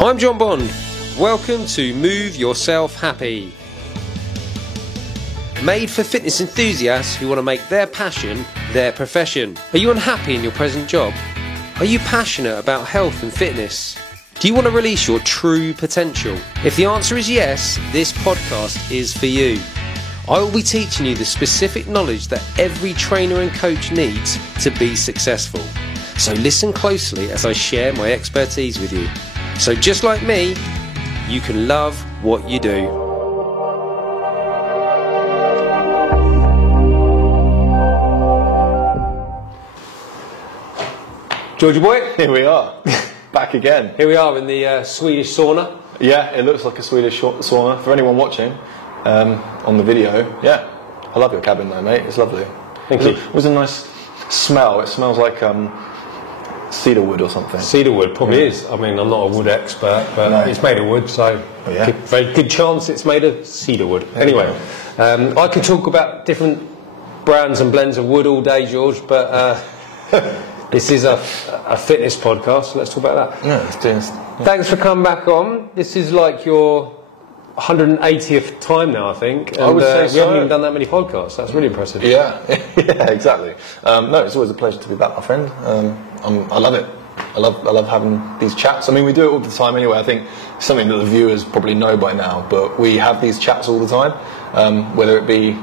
I'm John Bond. Welcome to Move Yourself Happy. Made for fitness enthusiasts who want to make their passion their profession. Are you unhappy in your present job? Are you passionate about health and fitness? Do you want to release your true potential? If the answer is yes, this podcast is for you. I will be teaching you the specific knowledge that every trainer and coach needs to be successful. So listen closely as I share my expertise with you. So just like me, you can love what you do. Georgie boy, Here we are, back again. here we are in the Swedish sauna. Yeah, it looks like a Swedish sauna. For anyone watching on the video, yeah, I love your cabin though, mate. It's lovely. Thank you. It was a nice smell. It smells like cedar wood or something. Cedar wood probably is. I mean, I'm not a wood expert, but No. it's made of wood, so Yeah. very good chance it's made of cedar wood. Anyway, I could talk about different brands and blends of wood all day, George, but this is a fitness podcast, so let's talk about that. Yeah, let's do this. Thanks for coming back on. This is like your 180th time now, I think. And, I would say we so. haven't even done that many podcasts. That's really impressive. Yeah, yeah, exactly. No, it's always a pleasure to be back, my friend. I love it. I love having these chats. I mean, we do it all the time anyway. I think it's something that the viewers probably know by now, but we have these chats all the time, whether it be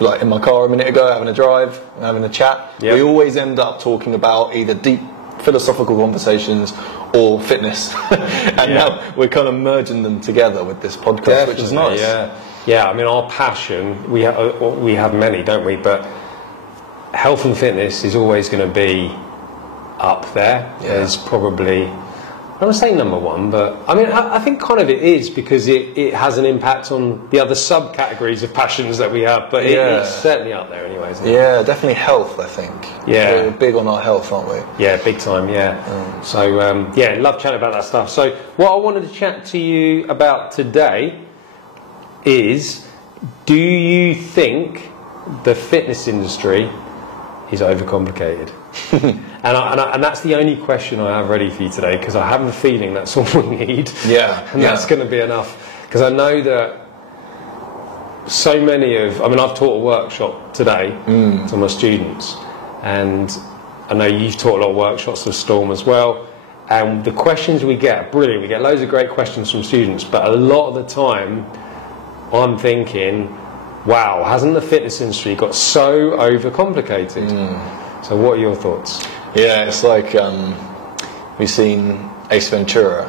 like in my car a minute ago, having a drive, having a chat. Yep. We always end up talking about either deep philosophical conversations or fitness. And now we're kind of merging them together with this podcast, which is nice. Yeah. I mean, our passion, we have many, don't we? But health and fitness is always going to be up there. Yeah. There's probably, I don't want to say number one, but I mean, I think kind of it is because it has an impact on the other subcategories of passions that we have. But Yeah. it's certainly up there anyway, isn't it? Yeah, definitely health, I think. Yeah. We're big on our health, aren't we? Yeah, big time, yeah. So, yeah, love chatting about that stuff. So, what I wanted to chat to you about today is, do you think the fitness industry is overcomplicated? and that's the only question I have ready for you today, because I have a feeling that's all we need. Yeah. And that's going to be enough. Because I know that so many I've taught a workshop today to my students, and I know you've taught a lot of workshops with Storm as well, and the questions we get are brilliant. We get loads of great questions from students, but a lot of the time I'm thinking, wow, hasn't the fitness industry got so overcomplicated? So what are your thoughts? Yeah, it's like we've seen Ace Ventura,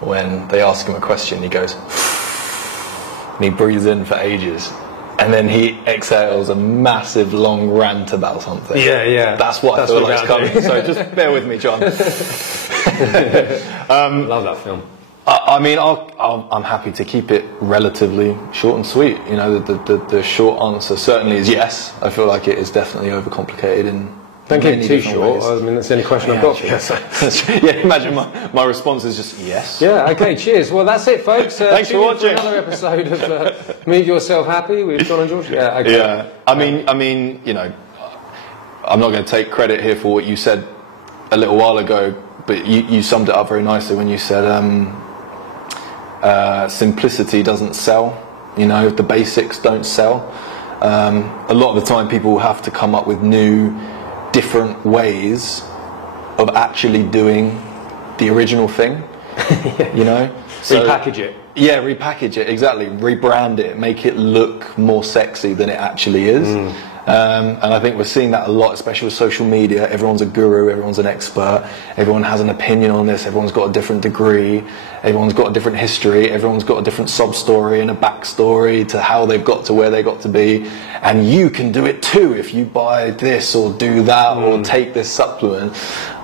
when they ask him a question, he goes, and he breathes in for ages, and then he exhales a massive long rant about something. Yeah. That's what I feel like is coming. So just bear with me, John. Love that film. I mean, I'm happy to keep it relatively short and sweet. You know, the short answer certainly is yes. I feel like it is definitely overcomplicated in Don't keep many it too different short. ways. I mean, that's the only question I've got for you. Yeah, imagine my response is just yes. Yeah, okay, cheers. Well, that's it, folks. Thanks for tune in watching. another episode of Move Yourself Happy with John and George. Yeah, okay. Yeah, I mean, you know, I'm not going to take credit here for what you said a little while ago, but you summed it up very nicely when you said simplicity doesn't sell. You know, the basics don't sell. A lot of the time people have to come up with new, different ways of actually doing the original thing. You know, Repackage it. Yeah, repackage it, exactly. Rebrand it, make it look more sexy than it actually is. And I think we're seeing that a lot, especially with social media. Everyone's a guru, everyone's an expert, everyone has an opinion on this, everyone's got a different degree, everyone's got a different history, everyone's got a different sub-story and a backstory to how they've got to where they got to be. And you can do it too if you buy this or do that or take this supplement.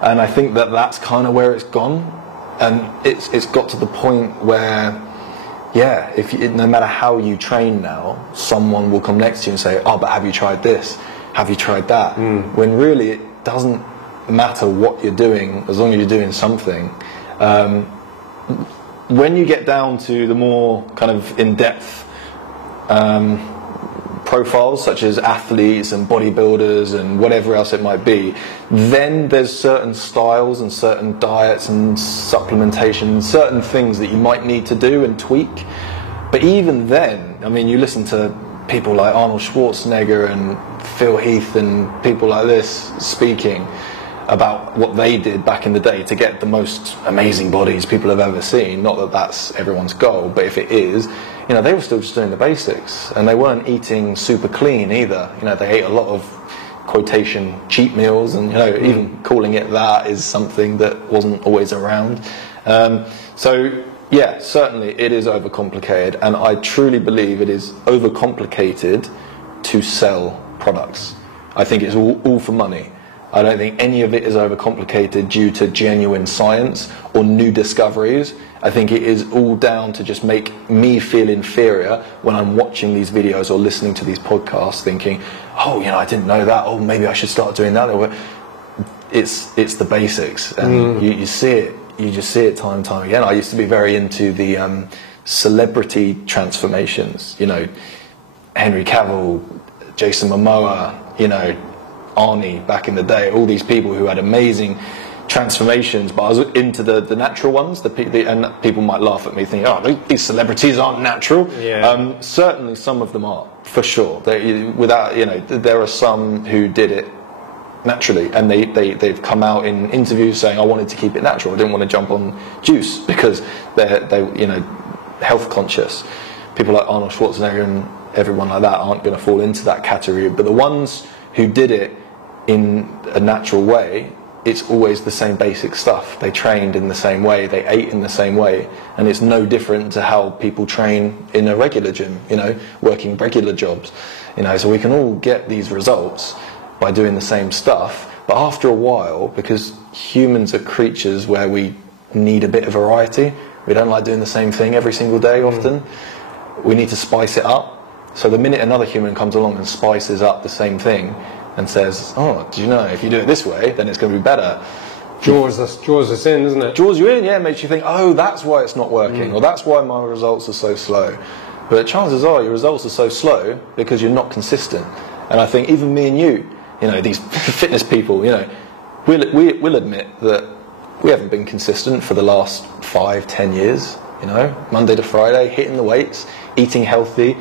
And I think that that's kind of where it's gone. And it's got to the point where, yeah, no matter how you train now, someone will come next to you and say, oh, but have you tried this? Have you tried that? When really it doesn't matter what you're doing, as long as you're doing something. When you get down to the more kind of in-depth profiles such as athletes and bodybuilders and whatever else it might be, then there's certain styles and certain diets and supplementation, certain things that you might need to do and tweak. But even then, I mean, you listen to people like Arnold Schwarzenegger and Phil Heath and people like this speaking about what they did back in the day to get the most amazing bodies people have ever seen. Not that that's everyone's goal, but if it is, you know, they were still just doing the basics, and they weren't eating super clean either. You know, they ate a lot of quotation cheat meals, and, you know, even calling it that is something that wasn't always around. So yeah, certainly it is overcomplicated, and I truly believe it is overcomplicated to sell products. I think it's all for money. I don't think any of it is overcomplicated due to genuine science or new discoveries. I think it is all down to just make me feel inferior when I'm watching these videos or listening to these podcasts thinking, oh, you know, I didn't know that, oh, maybe I should start doing that. It's the basics, and you see it. You just see it time and time again. I used to be very into the celebrity transformations, you know, Henry Cavill, Jason Momoa, you know, Arnie back in the day, all these people who had amazing transformations, but I was into the natural ones, and people might laugh at me thinking, oh, these celebrities aren't natural. Yeah. Certainly some of them are, for sure. Without, you know, there are some who did it naturally, and they've come out in interviews saying, I wanted to keep it natural, I didn't want to jump on juice, because they you know, health conscious. People like Arnold Schwarzenegger and everyone like that aren't going to fall into that category, but the ones who did it in a natural way, it's always the same basic stuff. They trained in the same way, they ate in the same way, and it's no different to how people train in a regular gym, you know, working regular jobs, you know. So we can all get these results by doing the same stuff, but after a while, because humans are creatures where we need a bit of variety, we don't like doing the same thing every single day often, we need to spice it up. So the minute another human comes along and spices up the same thing and says, oh, do you know, if you do it this way, then it's going to be better. Draws us in, doesn't it? Draws you in, yeah, makes you think, oh, that's why it's not working, or that's why my results are so slow. But chances are your results are so slow because you're not consistent. And I think even me and you know, these fitness people, you know, we'll admit that we haven't been consistent for the last 5-10 years, you know, Monday to Friday, hitting the weights, eating healthy.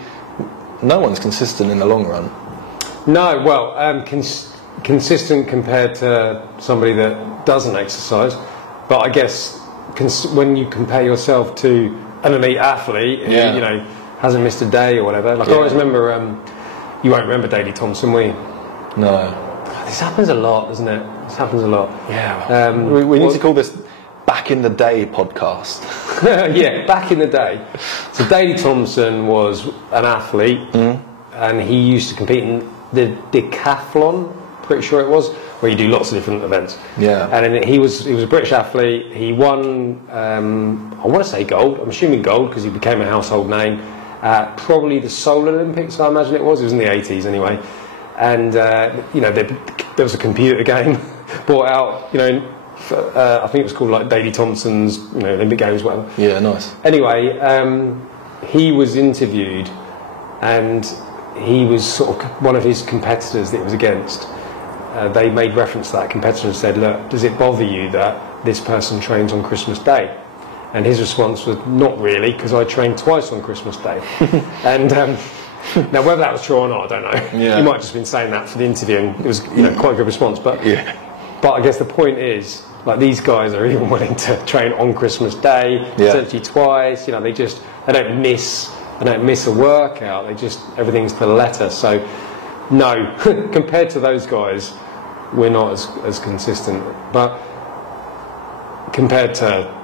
No one's consistent in the long run. No, well, consistent compared to somebody that doesn't exercise. But I guess when you compare yourself to an elite athlete who, you know, hasn't missed a day or whatever, like I always remember, you won't remember Daley Thompson, will you? No. This happens a lot, doesn't it? This happens a lot. Yeah. We need to call this Back in the Day podcast. Yeah, back in the day. So Daley Thompson was an athlete, and he used to compete in the decathlon, pretty sure it was, where you do lots of different events. Yeah. And then he was a British athlete. He won, I want to say gold. I'm assuming gold because he became a household name. Probably the Seoul Olympics, I imagine it was. It was in the 80s anyway. And you know, there was a computer game brought out, you know, I think it was called like Daley Thompson's, you know, Olympic Games, whatever. Yeah, nice. Anyway, he was interviewed, and he was sort of one of his competitors that he was against. They made reference to that competitor and said, look, does it bother you that this person trains on Christmas Day? And his response was, not really, because I train twice on Christmas Day. And now, whether that was true or not, I don't know. Yeah. He might have just been saying that for the interview, and it was, you know, quite a good response. But but I guess the point is, like, these guys are even willing to train on Christmas Day, potentially twice. You know, they don't miss a workout. They just, everything's to the letter. So no, compared to those guys, we're not as consistent. But compared to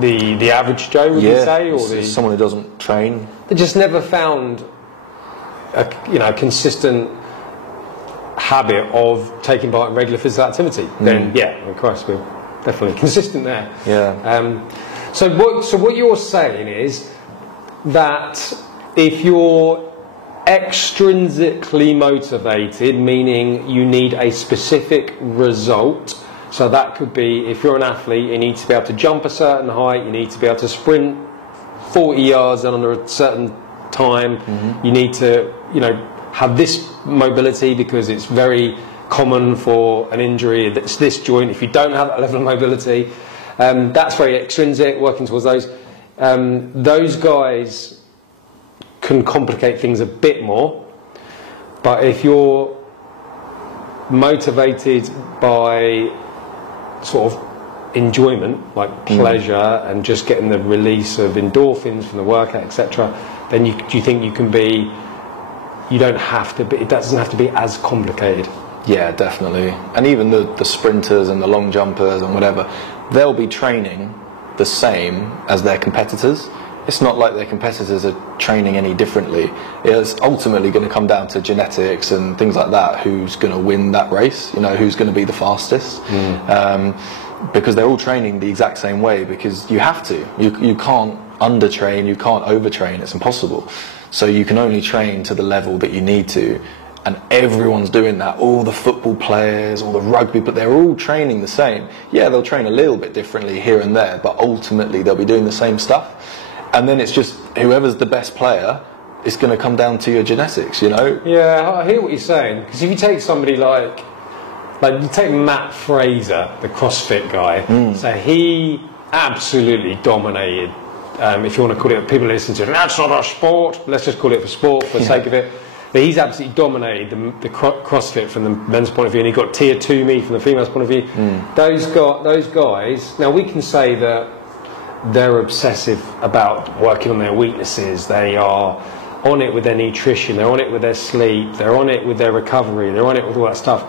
the average Joe, would you say, or someone who doesn't train, they just never found a consistent habit of taking part in regular physical activity. Then of course we're definitely consistent there. So what you're saying is that if you're extrinsically motivated, meaning you need a specific result. So that could be, if you're an athlete, you need to be able to jump a certain height, you need to be able to sprint 40 yards under a certain time. You need to, have this mobility because it's very common for an injury. It's this joint. If you don't have that level of mobility, that's very extrinsic. Working towards those guys can complicate things a bit more. But if you're motivated by sort of enjoyment, like pleasure, and just getting the release of endorphins from the workout, etc., then do you think you can be? You don't have to be. It doesn't have to be as complicated. Yeah, definitely. And even the sprinters and the long jumpers and whatever, they'll be training the same as their competitors. It's not like their competitors are training any differently. It's ultimately going to come down to genetics and things like that. Who's going to win that race? Who's going to be the fastest? Because they're all training the exact same way, because you have to. You can't undertrain, you can't overtrain. It's impossible. So you can only train to the level that you need to. And everyone's doing that. All the football players, all the rugby, but they're all training the same. Yeah, they'll train a little bit differently here and there, but ultimately they'll be doing the same stuff. And then it's just whoever's the best player, it's going to come down to your genetics, Yeah, I hear what you're saying. Because if you take somebody like you take Matt Fraser, the CrossFit guy, so he absolutely dominated. If you want to call it, people listen to it, that's not a sport, let's just call it for sport for the sake of it. But he's absolutely dominated the CrossFit from the men's point of view, and he got tier 2 me from the female's point of view. Those guys, now we can say that they're obsessive about working on their weaknesses. They are on it with their nutrition, they're on it with their sleep, they're on it with their recovery, they're on it with all that stuff.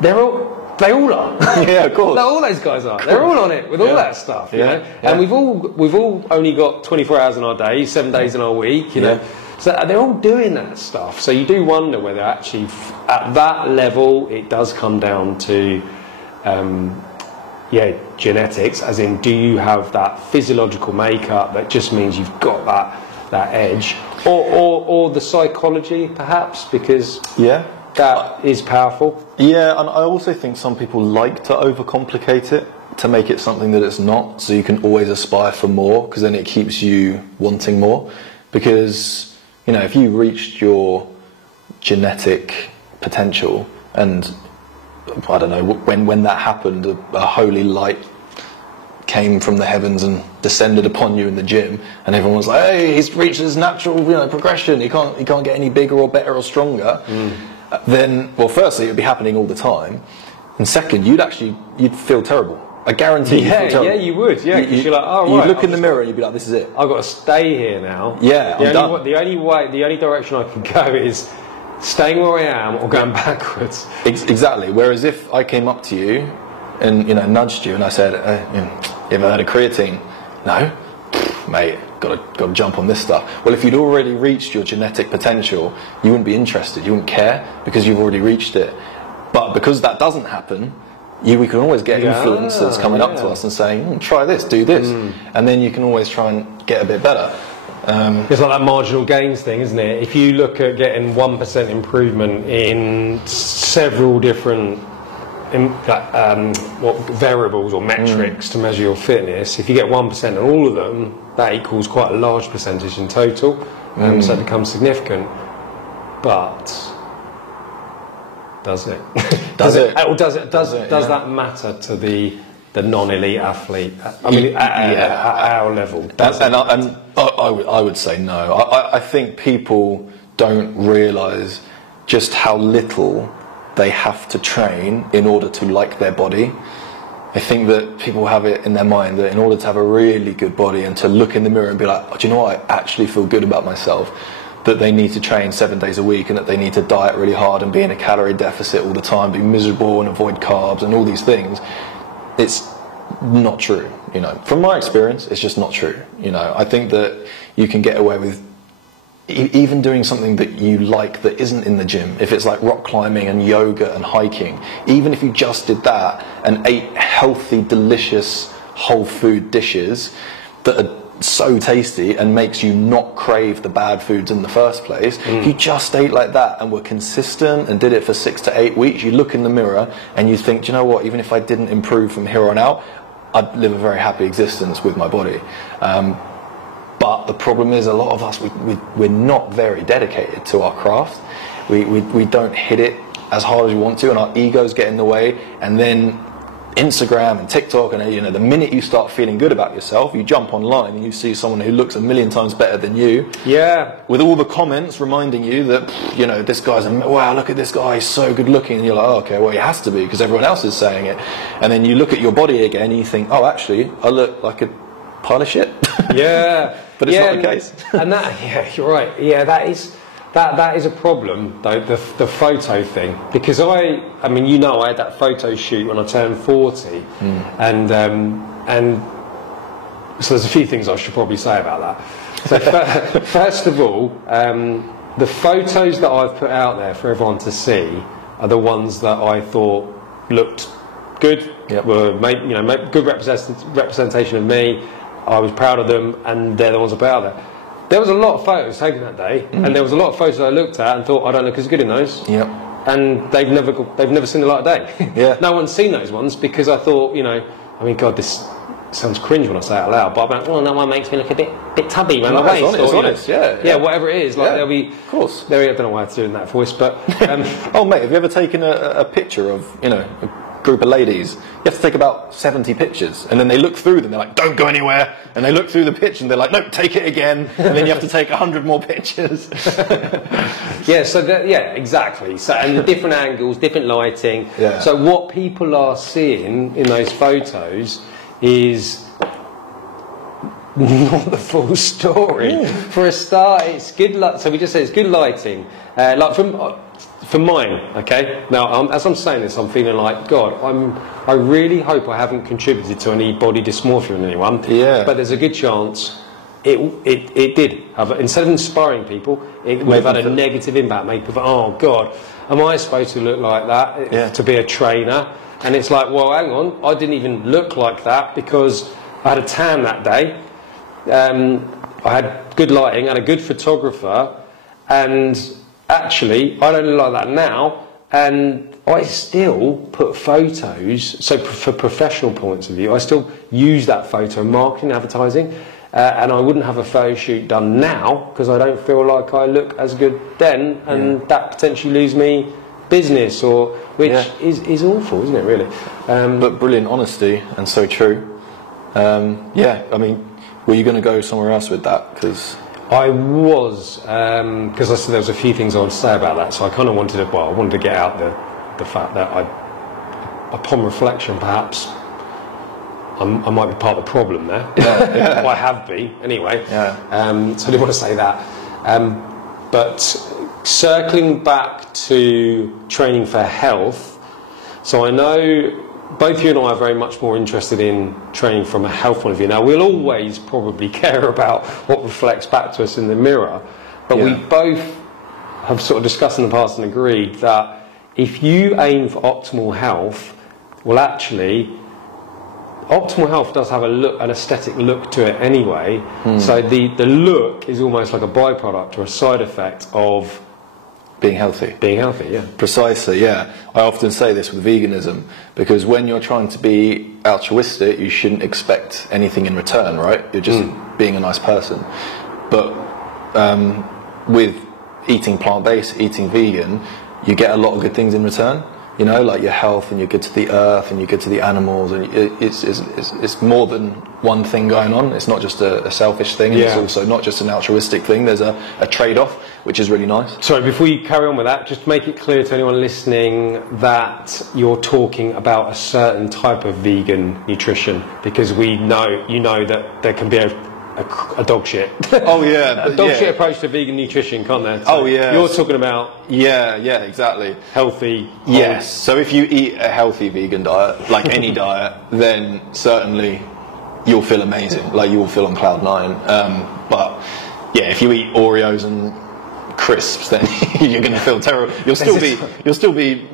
They all are. Yeah, of course. All those guys are. They're all on it with all that stuff. You know? And we've all only got 24 hours in our day, 7 days in our week. You know, so they're all doing that stuff. So you do wonder whether actually at that level it does come down to genetics, as in, do you have that physiological makeup that just means you've got that edge, or the psychology perhaps, because that is powerful. Yeah, and I also think some people like to overcomplicate it to make it something that it's not, so you can always aspire for more, because then it keeps you wanting more. Because, if you reached your genetic potential, and I don't know, when that happened, a holy light came from the heavens and descended upon you in the gym, and everyone was like, hey, he's reached his natural progression, he can't get any bigger or better or stronger. Then, well, firstly, it would be happening all the time, and second, you'd feel terrible. I guarantee you'd feel terrible. Yeah, you would. Yeah, because you're like, oh, right, you look in the mirror and you'd be like, this is it. I've got to stay here now. Yeah, I'm done. The only direction I can go is staying where I am or going backwards. Exactly. Whereas if I came up to you and nudged you and I said, you ever heard of creatine? No, mate. Got to jump on this stuff. Well, if you'd already reached your genetic potential, you wouldn't be interested. You wouldn't care because you've already reached it. But because that doesn't happen, we can always get influencers coming up to us and saying, try this, do this, and then you can always try and get a bit better. It's like that marginal gains thing, isn't it? If you look at getting 1% improvement in several different variables or metrics to measure your fitness, if you get 1% on all of them, that equals quite a large percentage in total, so it becomes significant. But does it? Does that matter to the non-elite athlete? I mean, at our level. I would say no. I think people don't realise just how little they have to train in order to like their body. I think that people have it in their mind that in order to have a really good body and to look in the mirror and be like, do you know what, I actually feel good about myself, that they need to train 7 days a week and that they need to diet really hard and be in a calorie deficit all the time, be miserable and avoid carbs and all these things. It's not true. From my experience, it's just not true. I think that you can get away with even doing something that you like that isn't in the gym. If it's like rock climbing and yoga and hiking, even if you just did that and ate healthy, delicious whole food dishes that are so tasty and makes you not crave the bad foods in the first place, if you just ate like that and were consistent and did it for 6 to 8 weeks, you look in the mirror and you think, do you know what, even if I didn't improve from here on out, I'd live a very happy existence with my body. But the problem is, a lot of us, we're not very dedicated to our craft. We don't hit it as hard as we want to, and our egos get in the way. And then Instagram and TikTok, and the minute you start feeling good about yourself, you jump online and you see someone who looks a million times better than you. Yeah. With all the comments reminding you that, this guy's, wow, look at this guy, he's so good looking. And you're like, oh, okay, well, he has to be because everyone else is saying it. And then you look at your body again and you think, oh, actually, I look like a pile of shit. Yeah. But it's not the case. And that, you're right. Yeah, that is a problem, though, the photo thing. Because I had that photo shoot when I turned 40, and so there's a few things I should probably say about that. So first of all, the photos that I've put out there for everyone to see are the ones that I thought looked good, were made good representation of me. I was proud of them, and they're the ones I put out there. There was a lot of photos taken that day, and there was a lot of photos I looked at and thought, I don't look as good in those. Yep. And they've never seen the light of day. Yeah. No one's seen those ones because I thought, God, this sounds cringe when I say it out loud, but I'm like, well, no one makes me look a bit tubby around the waist. It's honest, yeah, whatever it is. Like there'll be, of course. I don't know why I was doing that voice, but oh, mate, have you ever taken a picture of a group of ladies? You have to take about 70 pictures, and then they look through them. They're like, "Don't go anywhere," and they look through the picture, and they're like, "No, take it again," and then you have to take 100 more pictures. Exactly. So, and the different angles, different lighting. Yeah. So what people are seeing in those photos is not the full story. For a start, it's good. So we just say it's good lighting. For mine, okay. Now, as I'm saying this, I'm feeling like, God, I really hope I haven't contributed to any body dysmorphia in anyone. Yeah. But there's a good chance it did have. Instead of inspiring people, it would have had a negative impact. Made people, oh God, am I supposed to look like that to be a trainer? And it's like, well, hang on, I didn't even look like that because I had a tan that day. I had good lighting, I had a good photographer, and actually, I don't look like that now, and I still put photos, so for professional points of view, I still use that photo in marketing, advertising, and I wouldn't have a photo shoot done now, because I don't feel like I look as good then, and that potentially lose me business, which is awful, isn't it, really? But brilliant honesty, and so true. Were you going to go somewhere else with that? Because I was, because I said there was a few things I would say about that, so I kind of wanted to get out the fact that upon reflection, perhaps I might be part of the problem there. Well, I have been anyway. Yeah. So I didn't want to say that. But circling back to training for health, so I know both you and I are very much more interested in training from a health point of view. Now, we'll always probably care about what reflects back to us in the mirror, but we both have sort of discussed in the past and agreed that if you aim for optimal health, well, actually, optimal health does have an aesthetic look to it anyway. So the look is almost like a byproduct or a side effect of being healthy. Being healthy, yeah. Precisely, yeah. I often say this with veganism, because when you're trying to be altruistic, you shouldn't expect anything in return, right? You're just being a nice person. But with eating plant-based, eating vegan, you get a lot of good things in return. Like your health, and you're good to the earth, and you're good to the animals, and it's more than one thing going on. It's not just a selfish thing, it's also not just an altruistic thing. There's a trade-off, which is really nice. Sorry, before you carry on with that, just make it clear to anyone listening that you're talking about a certain type of vegan nutrition, because you know that there can be a dog shit. Oh yeah, a dog shit approach to vegan nutrition, can't there? So you're talking about exactly healthy. Yes. So if you eat a healthy vegan diet, like any diet, then certainly you'll feel amazing. Like you'll feel on cloud nine. But if you eat Oreos and crisps, then you're going to feel terrible. You'll still be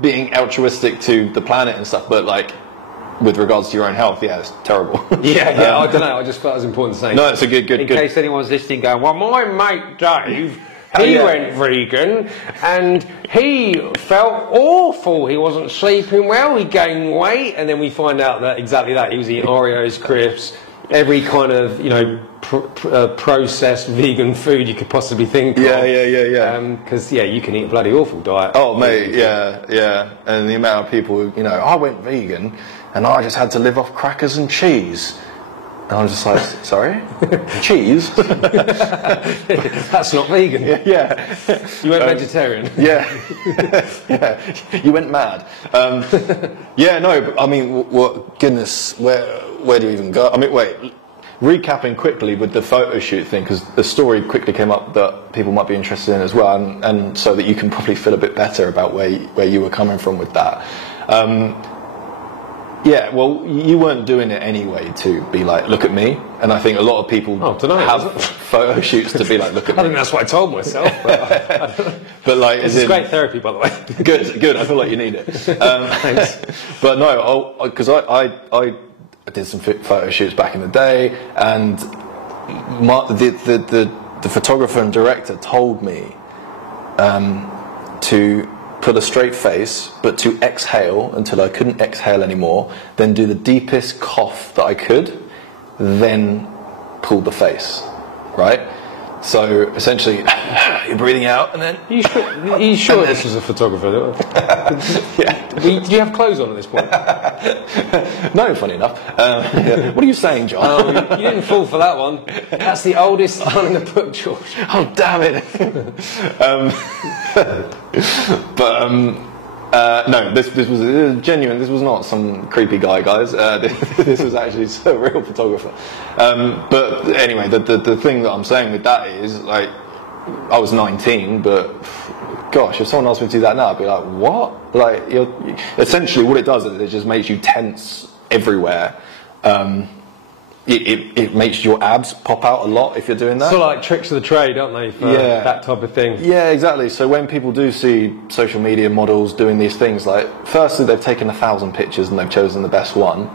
being altruistic to the planet and stuff, but like, with regards to your own health, it's terrible. I don't know. I just felt it was important to say. No, it's a good. In case anyone's listening, going, well, my mate Dave, he went vegan, and he felt awful. He wasn't sleeping well. He gained weight, and then we find out that exactly that he was eating Oreos, crisps, every kind of processed vegan food you could possibly think of. Yeah. Because you can eat a bloody awful diet. Oh mate, yeah. And the amount of people, I went vegan and I just had to live off crackers and cheese. And I'm just like, sorry? Cheese? That's not vegan. Yeah. You went vegetarian. Yeah. You went mad. But I mean, what? Goodness, where do you even go? I mean, wait. Recapping quickly with the photo shoot thing, because the story quickly came up that people might be interested in as well, and so that you can probably feel a bit better about where you were coming from with that. Well, you weren't doing it anyway to be like, look at me. And I think a lot of people have photo shoots to be like, look at me. I think that's what I told myself. But like, it's great therapy, by the way. Good. I feel like you need it. Thanks. But no, because I did some photo shoots back in the day, and the photographer and director told me to put a straight face, but to exhale until I couldn't exhale anymore, then do the deepest cough that I could, then pull the face, right? So essentially, you're breathing out, and then Are you sure this was a photographer? yeah. Did you have clothes on at this point? No, funny enough. What are you saying, John? Oh, you didn't fall for that one. That's the oldest one in the book, George. Oh, damn it. No, this was genuine. This was not some creepy guy, guys. This was actually a real photographer. But anyway, the thing that I'm saying with that is, like, I was 19, but gosh, if someone asked me to do that now, I'd be like, what? Like, essentially what it does is it just makes you tense everywhere. It makes your abs pop out a lot if you're doing that. Sort of like tricks of the trade, aren't they, for that type of thing? Yeah, exactly. So when people do see social media models doing these things, like, firstly, they've taken 1,000 pictures and they've chosen the best one.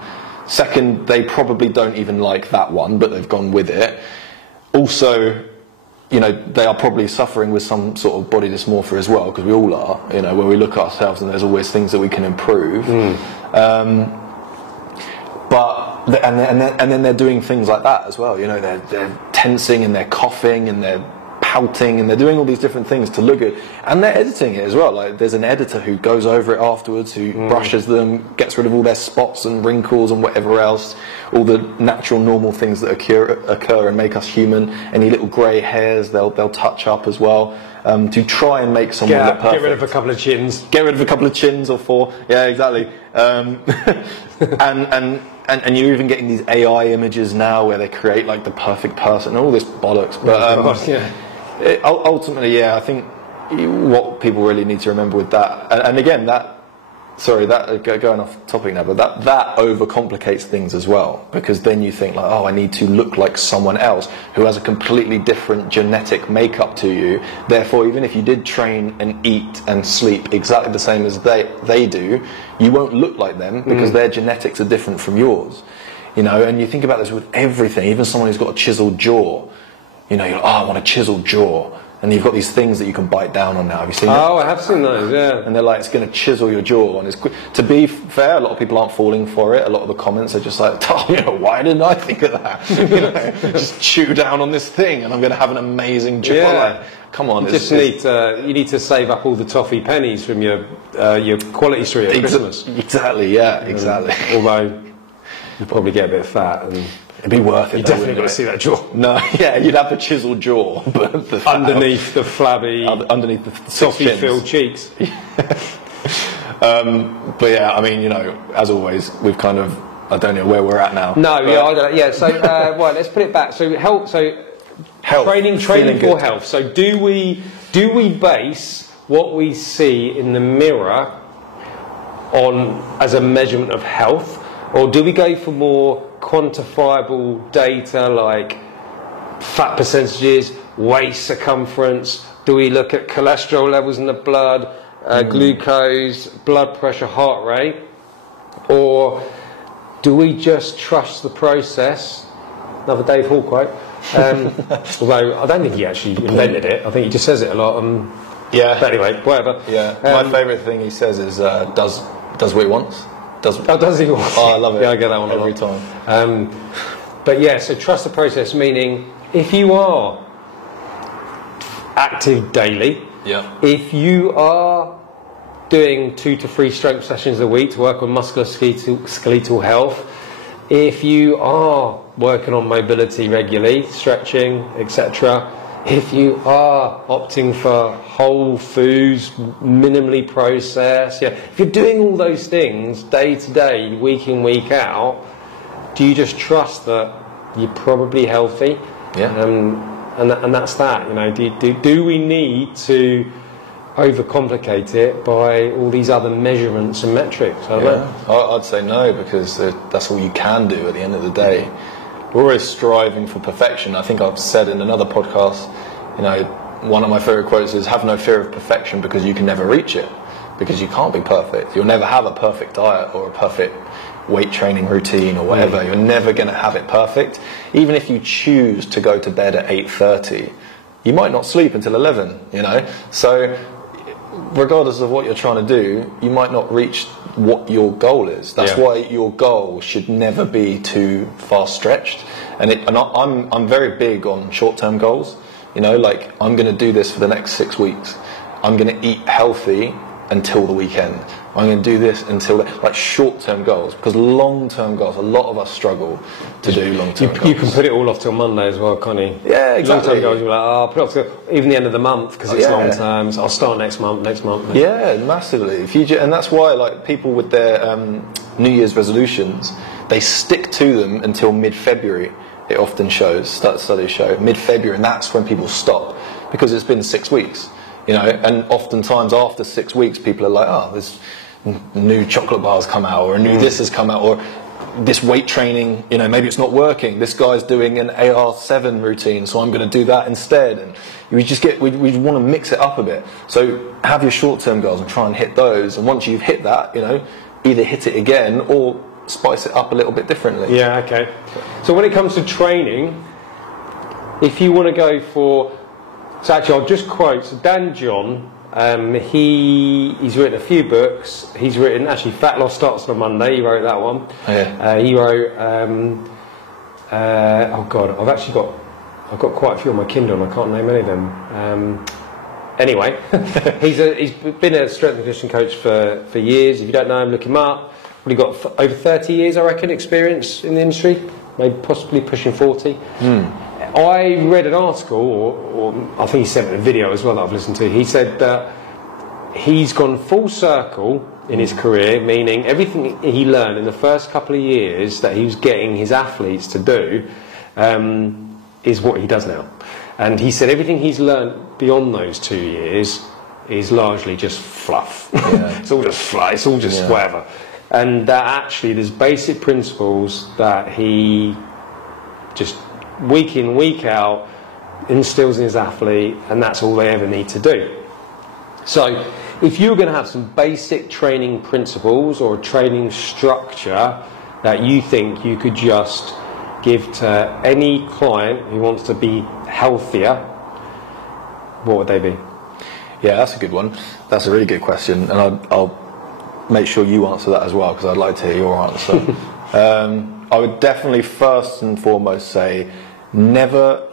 Second, they probably don't even like that one, but they've gone with it. Also, they are probably suffering with some sort of body dysmorphia as well, because we all are, where we look at ourselves and there's always things that we can improve. And then they're doing things like that as well. They're tensing and they're coughing and they're pouting and they're doing all these different things to look good. And they're editing it as well. Like, there's an editor who goes over it afterwards, who brushes them, gets rid of all their spots and wrinkles and whatever else, all the natural, normal things that occur and make us human. Any little grey hairs, they'll touch up as well. To try and make someone look perfect. Get rid of a couple of chins. Get rid of a couple of chins or 4. Yeah, exactly. And you're even getting these AI images now where they create like the perfect person and all this bollocks. But ultimately, I think what people really need to remember with that, and again, going off topic now, but that overcomplicates things as well, because then you think like, oh, I need to look like someone else who has a completely different genetic makeup to you. Therefore, even if you did train and eat and sleep exactly the same as they do, you won't look like them because their genetics are different from yours. And you think about this with everything, even someone who's got a chiseled jaw. You're like, oh, I want a chiseled jaw. And you've got these things that you can bite down on now. Have you seen them? Oh, I have seen those, yeah. And they're like, it's going to chisel your jaw. And to be fair, a lot of people aren't falling for it. A lot of the comments are just like, oh, why didn't I think of that? Just chew down on this thing and I'm going to have an amazing jaw. Yeah. Like, come on. You need to save up all the toffee pennies from your quality street at Christmas. Exactly, yeah, exactly. Although you probably get a bit fat and... It'd be worth it. You definitely got to see that jaw. No, yeah, you'd have the chiseled jaw, but underneath the flabby, underneath the toffee-filled cheeks. But yeah, I mean, as always, we've kind of, I don't know where we're at now. No, I don't know. Yeah, so let's put it back. So health. Training for health. So do we base what we see in the mirror on as a measurement of health, or do we go for more quantifiable data like fat percentages, waist circumference? Do we look at cholesterol levels in the blood, glucose, blood pressure, heart rate? Or do we just trust the process? Another Dave Hall quote. Although I don't think he actually invented it. I think he just says it a lot. Yeah. But anyway, whatever. Yeah. My favourite thing he says is does what he wants. Does he? Oh, I love it. Yeah, I get that one every time. But yeah, so trust the process, meaning if you are active daily, if you are doing 2 to 3 strength sessions a week to work on musculoskeletal health, if you are working on mobility regularly, stretching, etc., if you are opting for whole foods, minimally processed, if you're doing all those things day to day, week in, week out, do you just trust that you're probably healthy? And that's that. You know, do we need to overcomplicate it by all these other measurements and metrics? I don't know. I'd say no, because that's all you can do at the end of the day. We're always striving for perfection. I think I've said in another podcast, you know, one of my favourite quotes is, have no fear of perfection because you can never reach it, because you can't be perfect. You'll never have a perfect diet or a perfect weight training routine or whatever. You're never going to have it perfect. Even if you choose to go to bed at 8:30, you might not sleep until 11, you know. So regardless of what you're trying to do, you might not reach what your goal is. That's why your goal should never be too far stretched. And I'm very big on short-term goals. You know, like, I'm going to do this for the next 6 weeks. I'm going to eat healthy until the weekend. I'm going to do this until, like, short-term goals, because long-term goals, a lot of us struggle to do long-term goals. You can put it all off till Monday as well, can't you? Yeah, exactly. Long-term goals, you're like, oh, I'll put it off till even the end of the month because it's long-term, so I'll start next month. Yeah, massively. And that's why, like, people with their New Year's resolutions, they stick to them until mid-February. It often shows, studies show, mid-February, and that's when people stop, because it's been 6 weeks. You know, and oftentimes after 6 weeks, people are like, oh, there's new chocolate bars come out, or a new this has come out, or this weight training, you know, maybe it's not working. This guy's doing an AR7 routine, so I'm going to do that instead. And we want to mix it up a bit. So have your short-term goals and try and hit those. And once you've hit that, you know, either hit it again or spice it up a little bit differently. Yeah, okay. So when it comes to training, if you want to go for... So actually, I'll just quote Dan John. He's written a few books. He's written, actually, Fat Loss Starts on a Monday. He wrote that one. He wrote, oh God, I've got quite a few on my Kindle and I can't name any of them. Anyway, he's been a strength and conditioning coach for years. If you don't know him, look him up. He's got over 30 years, I reckon, experience in the industry, maybe possibly pushing 40. I read an article, or I think he sent me a video as well that I've listened to. He said that he's gone full circle in his career, meaning everything he learned in the first couple of years that he was getting his athletes to do is what he does now. And he said everything he's learned beyond those 2 years is largely just fluff. It's all just fluff, it's all just whatever. And that actually there's basic principles that he just week in, week out instills in his athlete, and that's all they ever need to do. So if you're going to have some basic training principles or a training structure that you think you could just give to any client who wants to be healthier, what would they be? Yeah, that's a good one. That's a really good question, and I'll make sure you answer that as well, because I'd like to hear your answer. I would definitely first and foremost say, never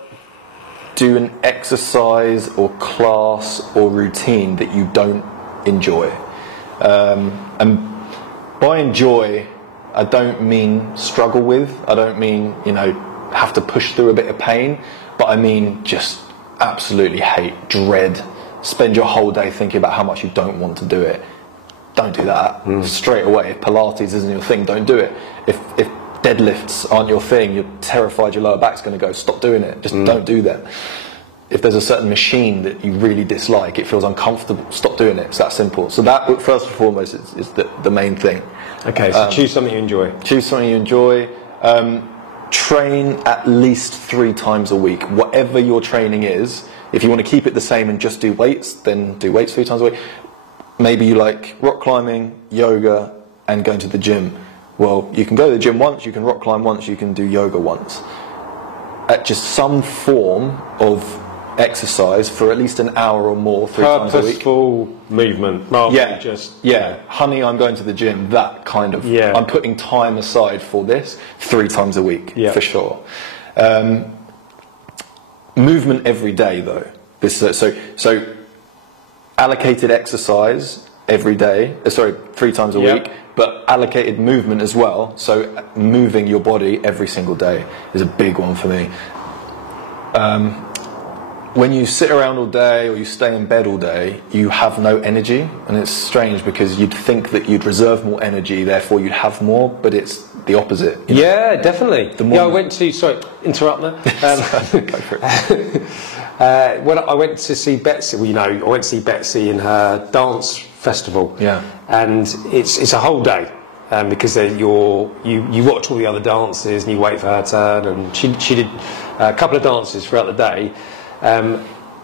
do an exercise or class or routine that you don't enjoy. And by enjoy, I don't mean struggle with. I don't mean, you know, have to push through a bit of pain. But I mean just absolutely hate, dread, spend your whole day thinking about how much you don't want to do it. Don't do that straight away. If Pilates isn't your thing, don't do it. If deadlifts aren't your thing, you're terrified your lower back's going to go, stop doing it. Just don't do that. If there's a certain machine that you really dislike, it feels uncomfortable, stop doing it. It's that simple. So that, first and foremost, is the main thing. Okay, so choose something you enjoy. Choose something you enjoy. Train at least 3 times a week. Whatever your training is, if you want to keep it the same and just do weights, then do weights 3 times a week. Maybe you like rock climbing, yoga, and going to the gym. Well, you can go to the gym once, you can rock climb once, you can do yoga once. At just some form of exercise for at least an hour or more 3 times a week. Purposeful movement, rather than just... Honey, I'm going to the gym, that kind of... I'm putting time aside for this 3 times a week, for sure. Movement every day, though. So allocated exercise every day, 3 times a week, but allocated movement as well. So moving your body every single day is a big one for me. When you sit around all day or you stay in bed all day, you have no energy, and it's strange because you'd think that you'd reserve more energy, therefore you'd have more, but it's the opposite. Yeah, definitely. I went to, sorry, interrupt there. Go for it. When I went to see Betsy, I went to see Betsy in her dance festival. Yeah. And it's a whole day. Because you watch all the other dances and you wait for her turn, and she did a couple of dances throughout the day.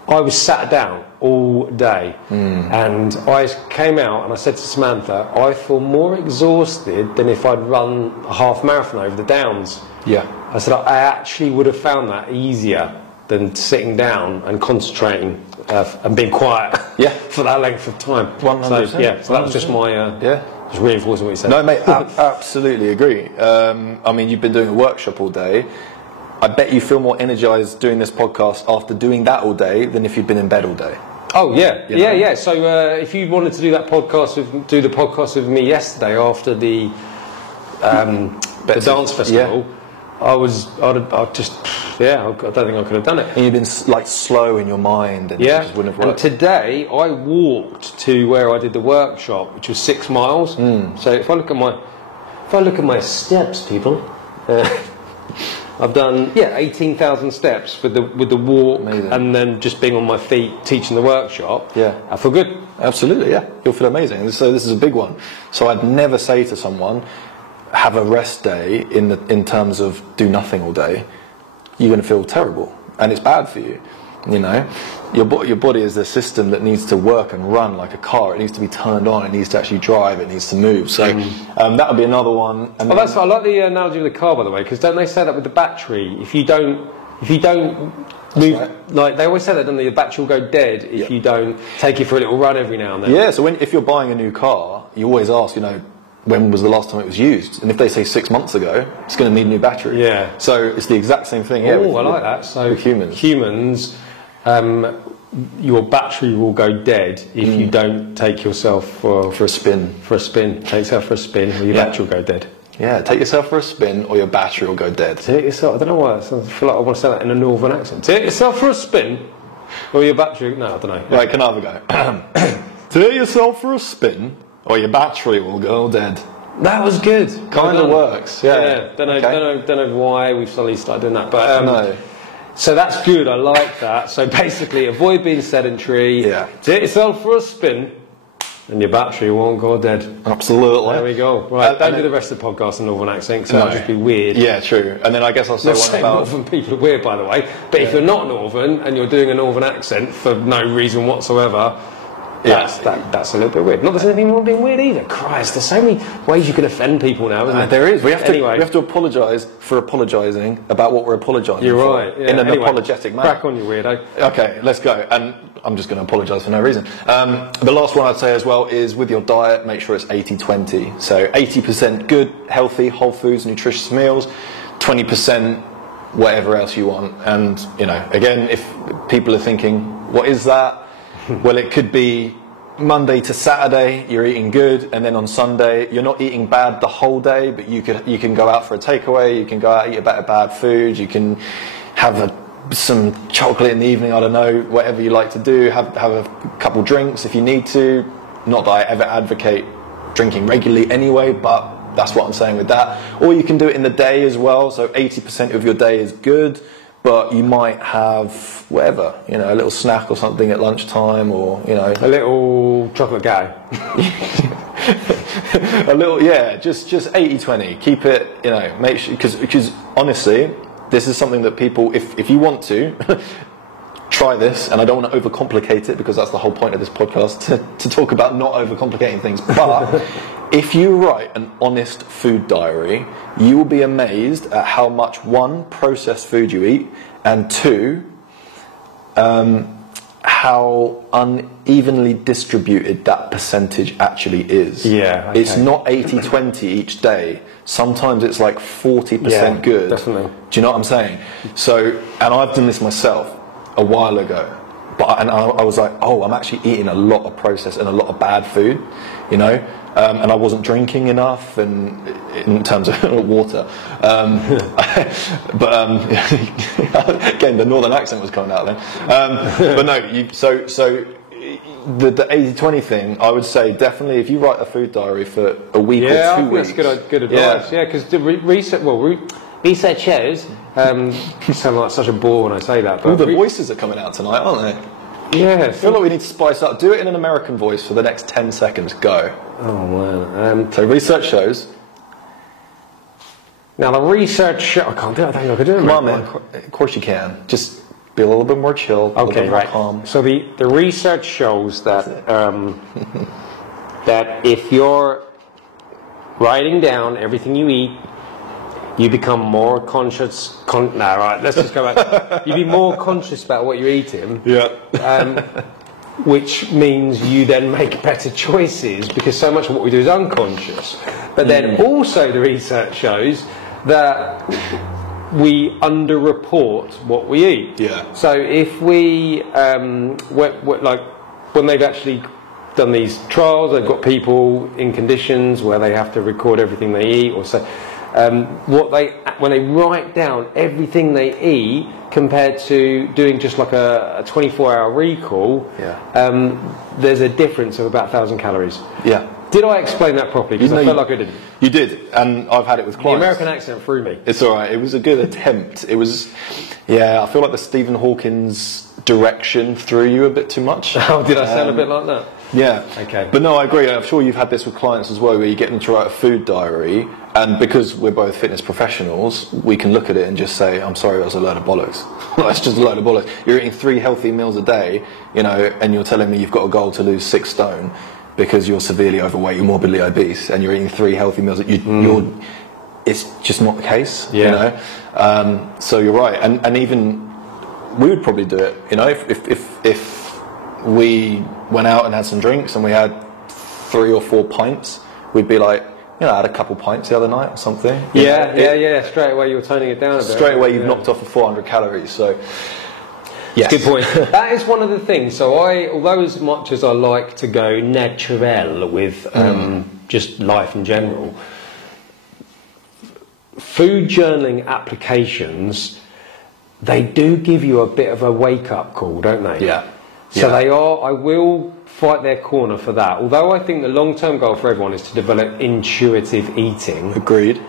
I was sat down all day, and I came out and I said to Samantha, I feel more exhausted than if I'd run a half marathon over the Downs. Yeah. I said I actually would have found that easier than sitting down and concentrating and being quiet for that length of time. 100%. So that was just my just reinforcing what you said. No, mate, absolutely agree. I mean, you've been doing a workshop all day. I bet you feel more energized doing this podcast after doing that all day than if you'd been in bed all day. Oh yeah. So if you wanted to do the podcast with me yesterday after the dance festival, I don't think I could have done it. And you've been like slow in your mind, and it just wouldn't have worked. And today I walked to where I did the workshop, which was 6 miles. So if I look at my steps, people. I've done 18,000 steps with the walk. Amazing. And then just being on my feet teaching the workshop. Yeah, I feel good. Absolutely, yeah, you'll feel amazing. So this is a big one. So I'd never say to someone, have a rest day in terms of do nothing all day. You're going to feel terrible, and it's bad for you. You know, your body is a system that needs to work and run like a car. It needs to be turned on. It needs to actually drive. It needs to move. So that would be another one. And I like the analogy with the car, by the way, because don't they say that with the battery? If you don't move, like they always say that, don't they? The battery will go dead if you don't take it for a little run every now and then. Yeah. So if you're buying a new car, you always ask, when was the last time it was used? And if they say 6 months ago, it's going to need a new battery. Yeah. So it's the exact same thing. I like that. So with humans. Your battery will go dead if you don't take yourself for a spin. Take yourself for a spin, or your battery will go dead. Yeah, take yourself for a spin, or your battery will go dead. Take yourself. I don't know why. I feel like I want to say that in a northern accent. Take yourself for a spin, or your battery. No, I don't know. Right, can I have a go? Take yourself for a spin, or your battery will go dead. That was good. Kind of works. Yeah. Don't know why we've suddenly started doing that, but no. So that's good. I like that. So basically, avoid being sedentary. Yeah. Take yourself for a spin, and your battery won't go dead. Absolutely. There we go. Right. Don't do the rest of the podcast in northern accent, because that'll just be weird. Yeah, true. And then I guess I'll say one about northern people are weird, by the way. But if you're not northern and you're doing a northern accent for no reason whatsoever, that's a little bit weird. Not there's anything wrong with being weird either. Christ, there's so many ways you can offend people now, isn't there? There is. We have to apologise for apologising about what we're apologising You're for. right. Yeah. In an apologetic manner. Crack on, you weirdo. Okay, let's go. And I'm just going to apologise for no reason. The last one I'd say as well is with your diet, make sure it's 80-20. So 80% good, healthy, whole foods, nutritious meals, 20% whatever else you want. And, again, if people are thinking, what is that? Well, it could be Monday to Saturday, you're eating good, and then on Sunday, you're not eating bad the whole day, but you can go out for a takeaway, you can go out, eat a bit of bad food, you can have some chocolate in the evening, I don't know, whatever you like to do, have a couple drinks if you need to. Not that I ever advocate drinking regularly anyway, but that's what I'm saying with that. Or you can do it in the day as well, so 80% of your day is good, but you might have whatever, a little snack or something at lunchtime, or a little chocolate guy. A little, just 80-20. Keep it, make sure, because honestly, this is something that people, if you want to try this, and I don't want to overcomplicate it because that's the whole point of this podcast, to talk about not overcomplicating things, but if you write an honest food diary, you will be amazed at how much, 1, processed food you eat, and 2, how unevenly distributed that percentage actually is. Yeah, okay. It's not 80-20 each day. Sometimes it's like 40% good. Definitely. Do you know what I'm saying? So, and I've done this myself a while ago, but I was like, oh, I'm actually eating a lot of processed and a lot of bad food, you know, and I wasn't drinking enough, and in terms of water. But again, the northern accent was coming out then. But no, so the 80-20 thing, I would say definitely if you write a food diary for a week or 2 weeks. Yeah, that's good advice. Yeah, because the research shows. You sound like such a bore when I say that. But all the voices are coming out tonight, aren't they? Yeah. I feel like we need to spice up. Do it in an American voice for the next 10 seconds. Go. Oh man. So research shows. Now the research. I can't do it. I don't think I could do it. Come on, man. Of course you can. Just be a little bit more chill. Okay, right. Calm. So the research shows that that if you're writing down everything you eat, you become more conscious. Let's just go back. You be more conscious about what you're eating. Yeah. Which means you then make better choices because so much of what we do is unconscious. But then also the research shows that we underreport what we eat. Yeah. So if we, like when they've actually done these trials, they've got people in conditions where they have to record everything they eat, or so. When they write down everything they eat compared to doing just like a 24-hour recall, there's a difference of about 1,000 calories. Yeah. Did I explain that properly? Because I felt like I didn't. You did, and I've had it with clients. The American accent threw me. It's all right. It was a good attempt. It was, I feel like the Stephen Hawkins direction threw you a bit too much. Oh, did I sound a bit like that? Yeah. Okay. But no, I agree. I'm sure you've had this with clients as well, where you get them to write a food diary, and because we're both fitness professionals, we can look at it and just say, I'm sorry, that's a load of bollocks. That's just a load of bollocks. You're eating 3 healthy meals a day, you know, and you're telling me you've got a goal to lose 6 stone because you're severely overweight, you're morbidly obese, and you're eating 3 healthy meals. It's just not the case, you know. So you're right, and even we would probably do it, you know, if we went out and had some drinks and we had 3 or 4 pints, we'd be like, you know, I had a couple pints the other night or something. Yeah. Straight away, you were toning it down a bit. Straight away, you've knocked off of 400 calories. So, yes. Good point. That is one of the things. So, although as much as I like to go naturel with just life in general, food journaling applications, they do give you a bit of a wake-up call, don't they? Yeah. So they are. I will fight their corner for that. Although I think the long-term goal for everyone is to develop intuitive eating. Agreed.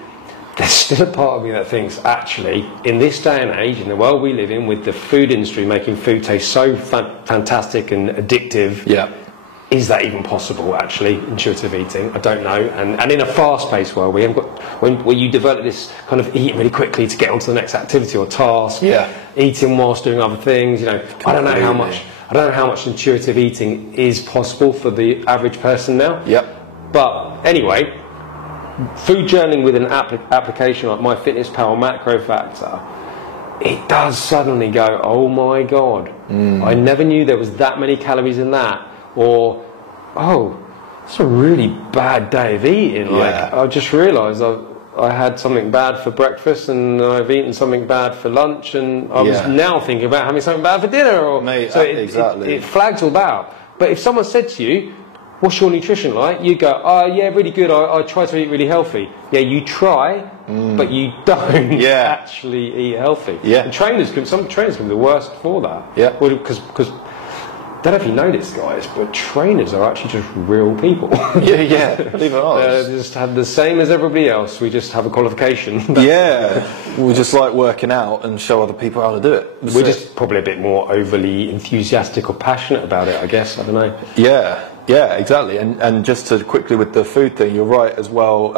There's still a part of me that thinks, actually, in this day and age, in the world we live in, with the food industry making food taste so fantastic and addictive, is that even possible, actually, intuitive eating? I don't know. And in a fast-paced world, we haven't got, when you develop this kind of eating really quickly to get onto the next activity or task, eating whilst doing other things, you know, I don't know how much intuitive eating is possible for the average person now. But anyway, food journaling with an application like MyFitnessPal Macro Factor, it does suddenly go, oh my God, I never knew there was that many calories in that. Or, oh, it's a really bad day of eating. Like, I just realised I had something bad for breakfast and I've eaten something bad for lunch, and I was now thinking about having something bad for dinner. Or, Mate, so exactly. it flags all about. But if someone said to you, what's your nutrition like? You go, oh yeah, really good. I try to eat really healthy. Yeah, you try, but you don't actually eat healthy. And some trainers can be the worst for that. Because I don't know if you know this, guys, but trainers are actually just real people. Believe it or not. They just have the same as everybody else. We just have a qualification. We just like working out and show other people how to do it. We're just probably a bit more overly enthusiastic or passionate about it, I guess. I don't know. Yeah, exactly. And just to quickly with the food thing, you're right as well.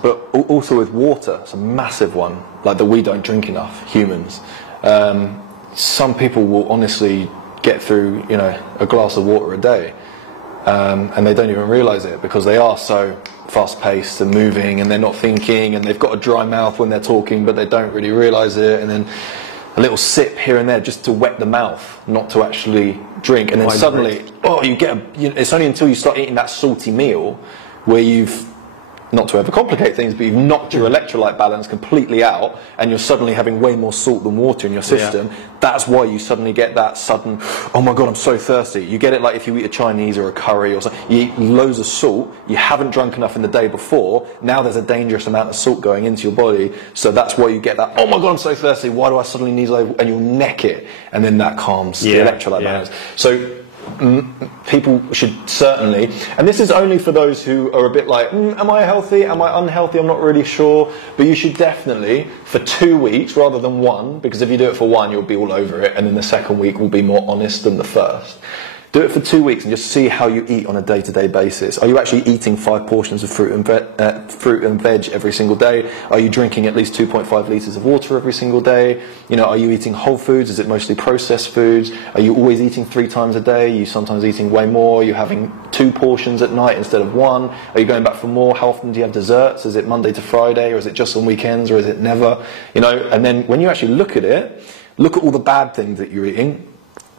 But also with water, it's a massive one. Like that we don't drink enough, humans. Some people will honestly get through, you know, a glass of water a day, and they don't even realise it because they are so fast-paced and moving, and they're not thinking, and they've got a dry mouth when they're talking, but they don't really realise it, and then a little sip here and there just to wet the mouth, not to actually drink. And then suddenly, it's only until you start eating that salty meal where you've, not to overcomplicate things, but you've knocked your electrolyte balance completely out and you're suddenly having way more salt than water in your system. That's why you suddenly get that sudden, oh my God, I'm so thirsty. You get it like if you eat a Chinese or a curry or something, you eat loads of salt, you haven't drunk enough in the day before, now there's a dangerous amount of salt going into your body, so that's why you get that, oh my God, I'm so thirsty, why do I suddenly need loads, and you'll neck it, and then that calms the electrolyte balance. So people should certainly, and this is only for those who are a bit like, am I healthy, am I unhealthy, I'm not really sure, but you should definitely, for 2 weeks rather than one, because if you do it for one you'll be all over it, and then the second week will be more honest than the first. Do it for 2 weeks and just see how you eat on a day-to-day basis. Are you actually eating 5 portions of fruit and veg every single day? Are you drinking at least 2.5 litres of water every single day? You know, are you eating whole foods? Is it mostly processed foods? Are you always eating 3 times a day? Are you sometimes eating way more? Are you having 2 portions at night instead of 1? Are you going back for more? How often do you have desserts? Is it Monday to Friday, or is it just on weekends, or is it never? You know, and then when you actually look at it, look at all the bad things that you're eating,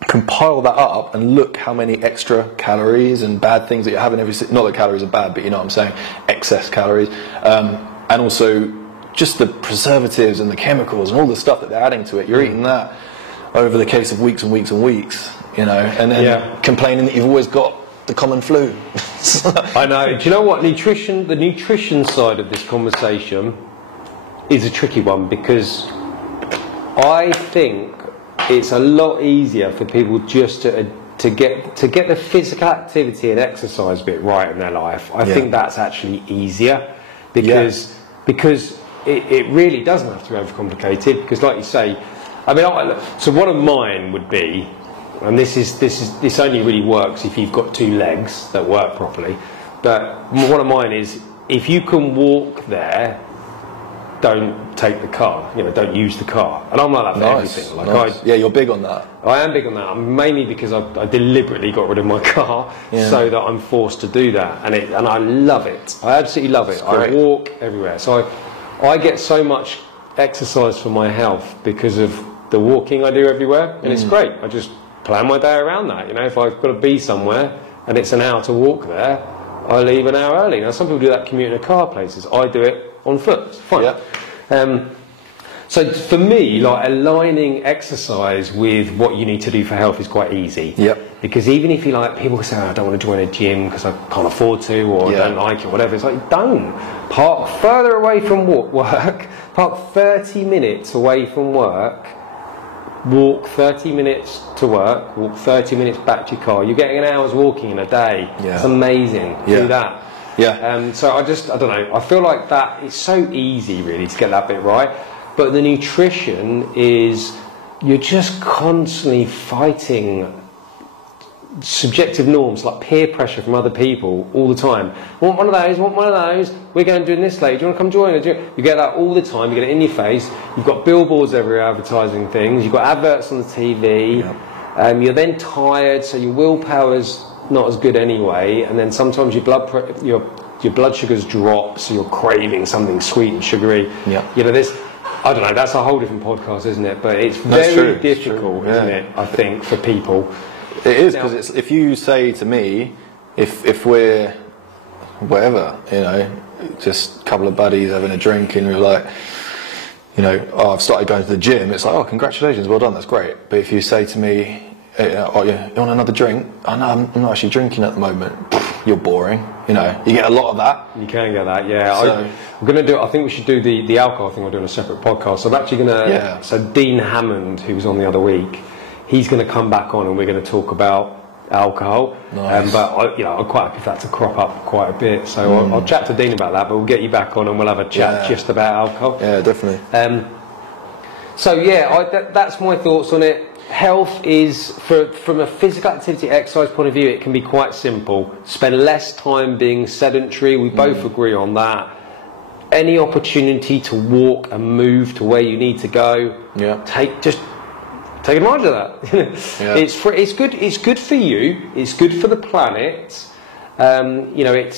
compile that up and look how many extra calories and bad things that you're having not that calories are bad, but you know what I'm saying, excess calories, and also just the preservatives and the chemicals and all the stuff that they're adding to it. You're eating that over the case of weeks and weeks and weeks, you know, and then complaining that you've always got the common flu. I know. Do you know what? The nutrition side of this conversation is a tricky one, because I think it's a lot easier for people just to get the physical activity and exercise bit right in their life. I think that's actually easier, because it really doesn't have to be overcomplicated. Because, like you say, I mean, so one of mine would be, and this only really works if you've got 2 legs that work properly. But one of mine is, if you can walk there, don't take the car, you know, don't use the car. And I'm like that for everything. Like you're big on that. I am big on that, mainly because I deliberately got rid of my car so that I'm forced to do that, and I love it. I absolutely love it. I walk everywhere, so I get so much exercise for my health because of the walking I do everywhere, and it's great. I just plan my day around that. You know, if I've got to be somewhere and it's an hour to walk there, I leave an hour early. Now, some people do that commute in a car places. I do it on foot. It's fine. So for me, like, aligning exercise with what you need to do for health is quite easy. Because even if you like, people say, I don't want to join a gym because I can't afford to, or I don't like it, or whatever. It's like, don't. Park further away from work. Park 30 minutes away from work. Walk 30 minutes to work. Walk 30 minutes back to your car. You're getting an hour's walking in a day. It's amazing. Do that. So I don't know, I feel like that it's so easy really to get that bit right, but the nutrition is, you're just constantly fighting subjective norms like peer pressure from other people all the time. Want one of those, we're going doing this later, do you want to come join us? You get that all the time, you get it in your face. You've got billboards everywhere advertising things, you've got adverts on the TV. You're then tired, so your willpower's not as good anyway, and then sometimes your blood sugars drop, so you're craving something sweet and sugary. You know, this, I don't know, that's a whole different podcast, isn't it? But it's very difficult, isn't it, I think, for people. It is, because if you say to me, if we're whatever, you know, just a couple of buddies having a drink and we're like, you know, I've started going to the gym, it's like, congratulations, well done, that's great. But if you say to me, you want another drink? Oh no, I'm not actually drinking at the moment. You're boring. You know, you get a lot of that. You can get that, So, I'm going to do. I think we should do the alcohol thing. We're doing a separate podcast. So I'm actually going to. So Dean Hammond, who was on the other week, he's going to come back on, and we're going to talk about alcohol. Nice. But I'm quite happy for that to crop up quite a bit. So I'll chat to Dean about that. But we'll get you back on, and we'll have a chat just about alcohol. Yeah, definitely. That's my thoughts on it. Health is, from a physical activity exercise point of view, it can be quite simple. Spend less time being sedentary, we both agree on that. Any opportunity to walk and move to where you need to go, take advantage of that. It's good for you, it's good for the planet, you know, it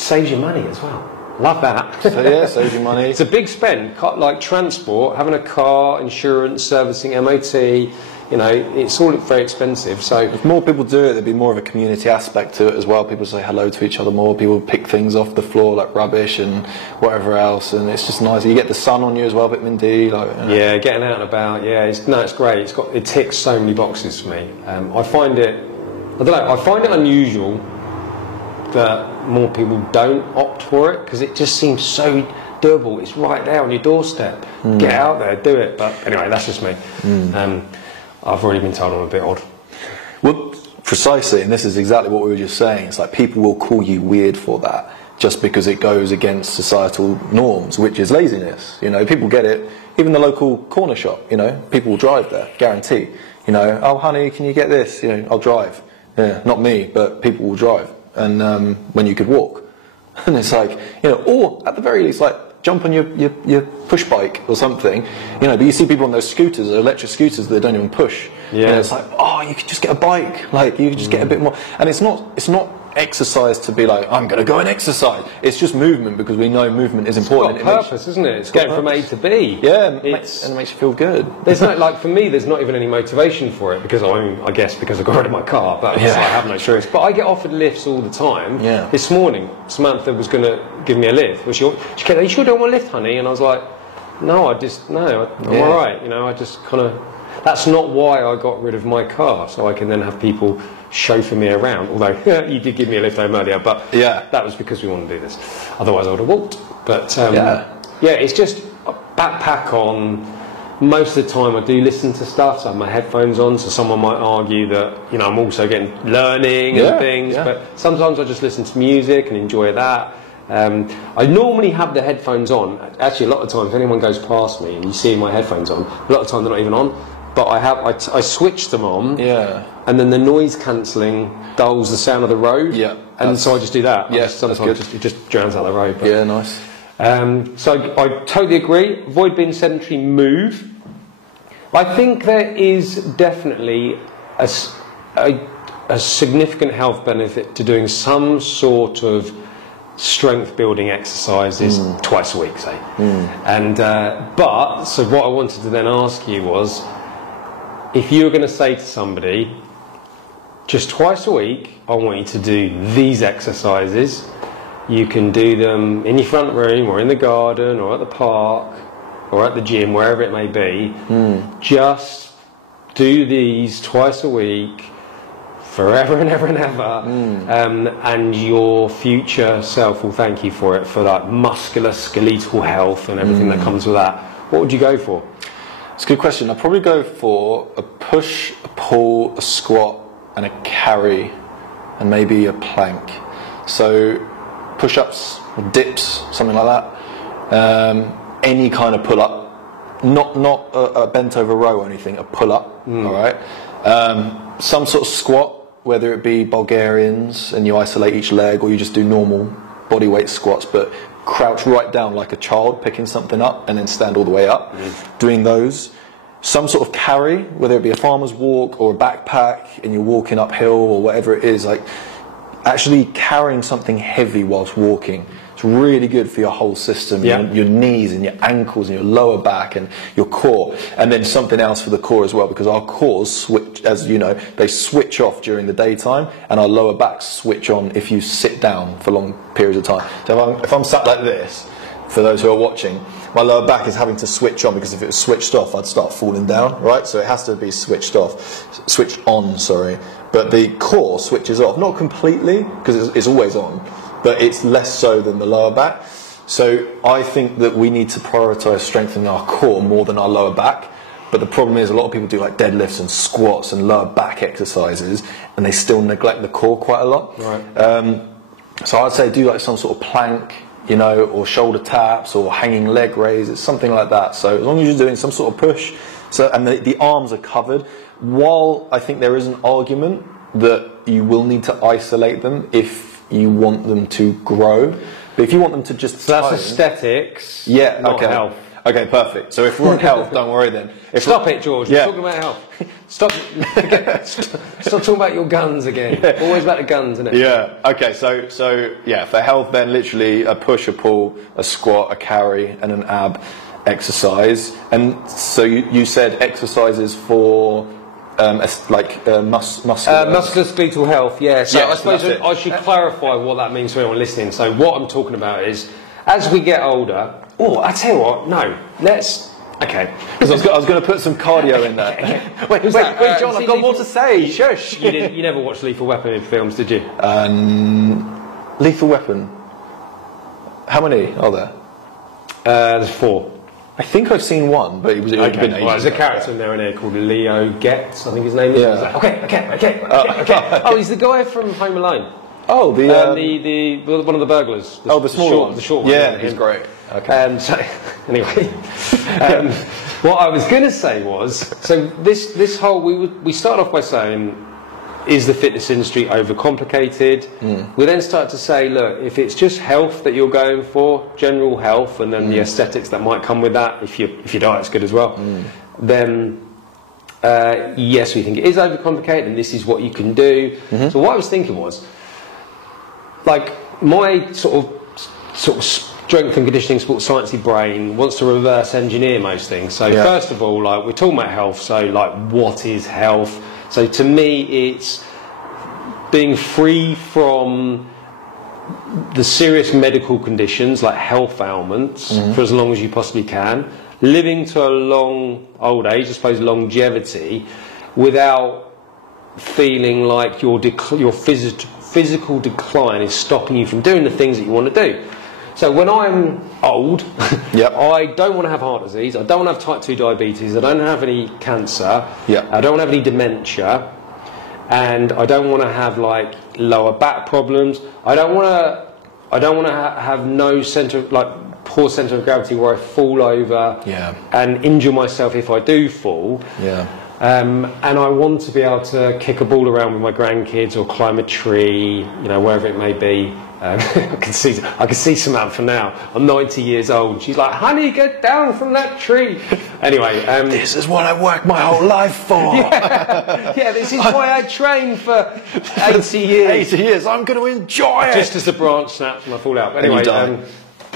saves you money as well. Love that. So yeah, saves you money. It's a big spend, like transport, having a car, insurance, servicing, MOT. You know, it's all very expensive. So if more people do it, there'd be more of a community aspect to it as well. People say hello to each other more. People pick things off the floor like rubbish and whatever else, and it's just nice. You get the sun on you as well, vitamin D. Like, you know. Yeah, getting out and about. Yeah, it's great. It ticks so many boxes for me. I find it unusual that more people don't opt for it because it just seems so doable. It's right there on your doorstep. Get out there, do it. But anyway, that's just me. I've already been told I'm a bit odd. Well, precisely, and this is exactly what we were just saying. It's like people will call you weird for that just because it goes against societal norms, which is laziness. You know, people get it. Even the local corner shop, you know, people will drive there, guarantee. You know, oh honey, can you get this? You know, I'll drive. Yeah, not me, but people will drive. And when you could walk, and it's like, you know, or at the very least, like, jump on your push bike or something, you know. But you see people on those scooters, electric scooters, that don't even push. Yeah. You know, it's like, oh, you could just get a bike, like you could just get a bit more. And it's not exercise to be like, I'm going to go and exercise. It's just movement because we know movement is important. It's got purpose, isn't it? It's getting from A to B. Yeah, and it makes you feel good. There's no, like, for me, there's not even any motivation for it because I guess because I got rid of my car, but I have no choice. But I get offered lifts all the time. Yeah. This morning, Samantha was going to give me a lift. She kept, are you sure you don't want a lift, honey? And I was like, no, I'm all right. You know, I just kind of. That's not why I got rid of my car, so I can then have people chauffeur me around. Although you did give me a lift home earlier, but that was because we want to do this. Otherwise, I would have walked. But it's just a backpack on. Most of the time, I do listen to stuff. So I have my headphones on. So someone might argue that I'm also getting learning and things. Yeah. But sometimes I just listen to music and enjoy that. I normally have the headphones on. Actually, a lot of times, if anyone goes past me and you see my headphones on, a lot of times they're not even on. But I switch them on, and then the noise cancelling dulls the sound of the road, and so I just do that. Yes, sometimes it just drowns out the road. But, yeah, nice. So I totally agree. Avoid being sedentary. Move. I think there is definitely a significant health benefit to doing some sort of strength building exercises twice a week, say. And so what I wanted to then ask you was, if you were going to say to somebody, just twice a week, I want you to do these exercises. You can do them in your front room or in the garden or at the park or at the gym, wherever it may be. Just do these twice a week, forever and ever and ever, and your future self will thank you for it, for that muscular, skeletal health and everything that comes with that. What would you go for? It's a good question. I'd probably go for a push, a pull, a squat, and a carry, and maybe a plank. So push-ups, dips, something like that. Any kind of pull-up, not a bent over row or anything. A pull-up, all right. Some sort of squat, whether it be Bulgarians and you isolate each leg, or you just do normal body weight squats, but crouch right down like a child picking something up and then stand all the way up, doing those. Some sort of carry, whether it be a farmer's walk or a backpack and you're walking uphill or whatever it is, like actually carrying something heavy whilst walking. It's really good for your whole system, your knees and your ankles and your lower back and your core. And then something else for the core as well, because our cores switch, as you know, they switch off during the daytime, and our lower backs switch on if you sit down for long periods of time. So if I'm sat like this, for those who are watching, my lower back is having to switch on, because if it was switched off, I'd start falling down, right? So it has to be switched on, sorry. But the core switches off, not completely, because it's always on, but it's less so than the lower back. So I think that we need to prioritise strengthening our core more than our lower back. But the problem is a lot of people do like deadlifts and squats and lower back exercises, and they still neglect the core quite a lot. Right. So I'd say do like some sort of plank, you know, or shoulder taps or hanging leg raises, something like that. So as long as you're doing some sort of push, and the arms are covered, while I think there is an argument that you will need to isolate them if you want them to grow. But if you want them to just that's aesthetics, not health. Okay, perfect. So if we're on health, don't worry then. Stop it, George. We're talking about health. Stop talking about your guns again. Yeah. Always about the guns, isn't it? Yeah. Okay. So yeah, for health, then literally a push, a pull, a squat, a carry, and an ab exercise. And so you said exercises for musculoskeletal health. Yeah. So yeah, I suppose I should clarify what that means for anyone listening. So what I'm talking about is, as we get older. Oh, I tell you what. No, let's. Okay. Because I was going to put some cardio in there. Wait, John, I've got more to say. Shush. You never watched Lethal Weapon films, did you? Lethal Weapon. How many are there? There's 4. I think I've seen one, but it was been ages ago. There's a character in there called Leo Getz, I think his name is. Yeah. Like, okay. Oh, he's the guy from Home Alone. Oh, the one of the burglars. The small one. The short one. Yeah, he's great. Okay. So anyway, what I was going to say was, so this whole we started off by saying, is the fitness industry overcomplicated? We then start to say, look, if it's just health that you're going for, general health, and then the aesthetics that might come with that, if your diet's good as well, then yes, we think it is overcomplicated, and this is what you can do. So what I was thinking was, like, my sort of strength and conditioning sports sciencey brain wants to reverse engineer most things. So first of all, like, we're talking about health, so like, what is health? So to me, it's being free from the serious medical conditions like health ailments for as long as you possibly can, living to a long old age, I suppose longevity, without feeling like your physical decline is stopping you from doing the things that you want to do. So when I'm old, I don't want to have heart disease, I don't want to have type 2 diabetes, I don't have any cancer, I don't want to have any dementia, and I don't want to have like lower back problems. I don't want to have no poor centre of gravity where I fall over and injure myself if I do fall. And I want to be able to kick a ball around with my grandkids or climb a tree, wherever it may be. I can see Samantha now. I'm 90 years old. She's like, honey, get down from that tree. Anyway. This is what I worked my whole life for. Yeah, this is why I trained for 80 years. 80 years, I'm going to enjoy it. Just as the branch snaps and I fall out. But anyway. At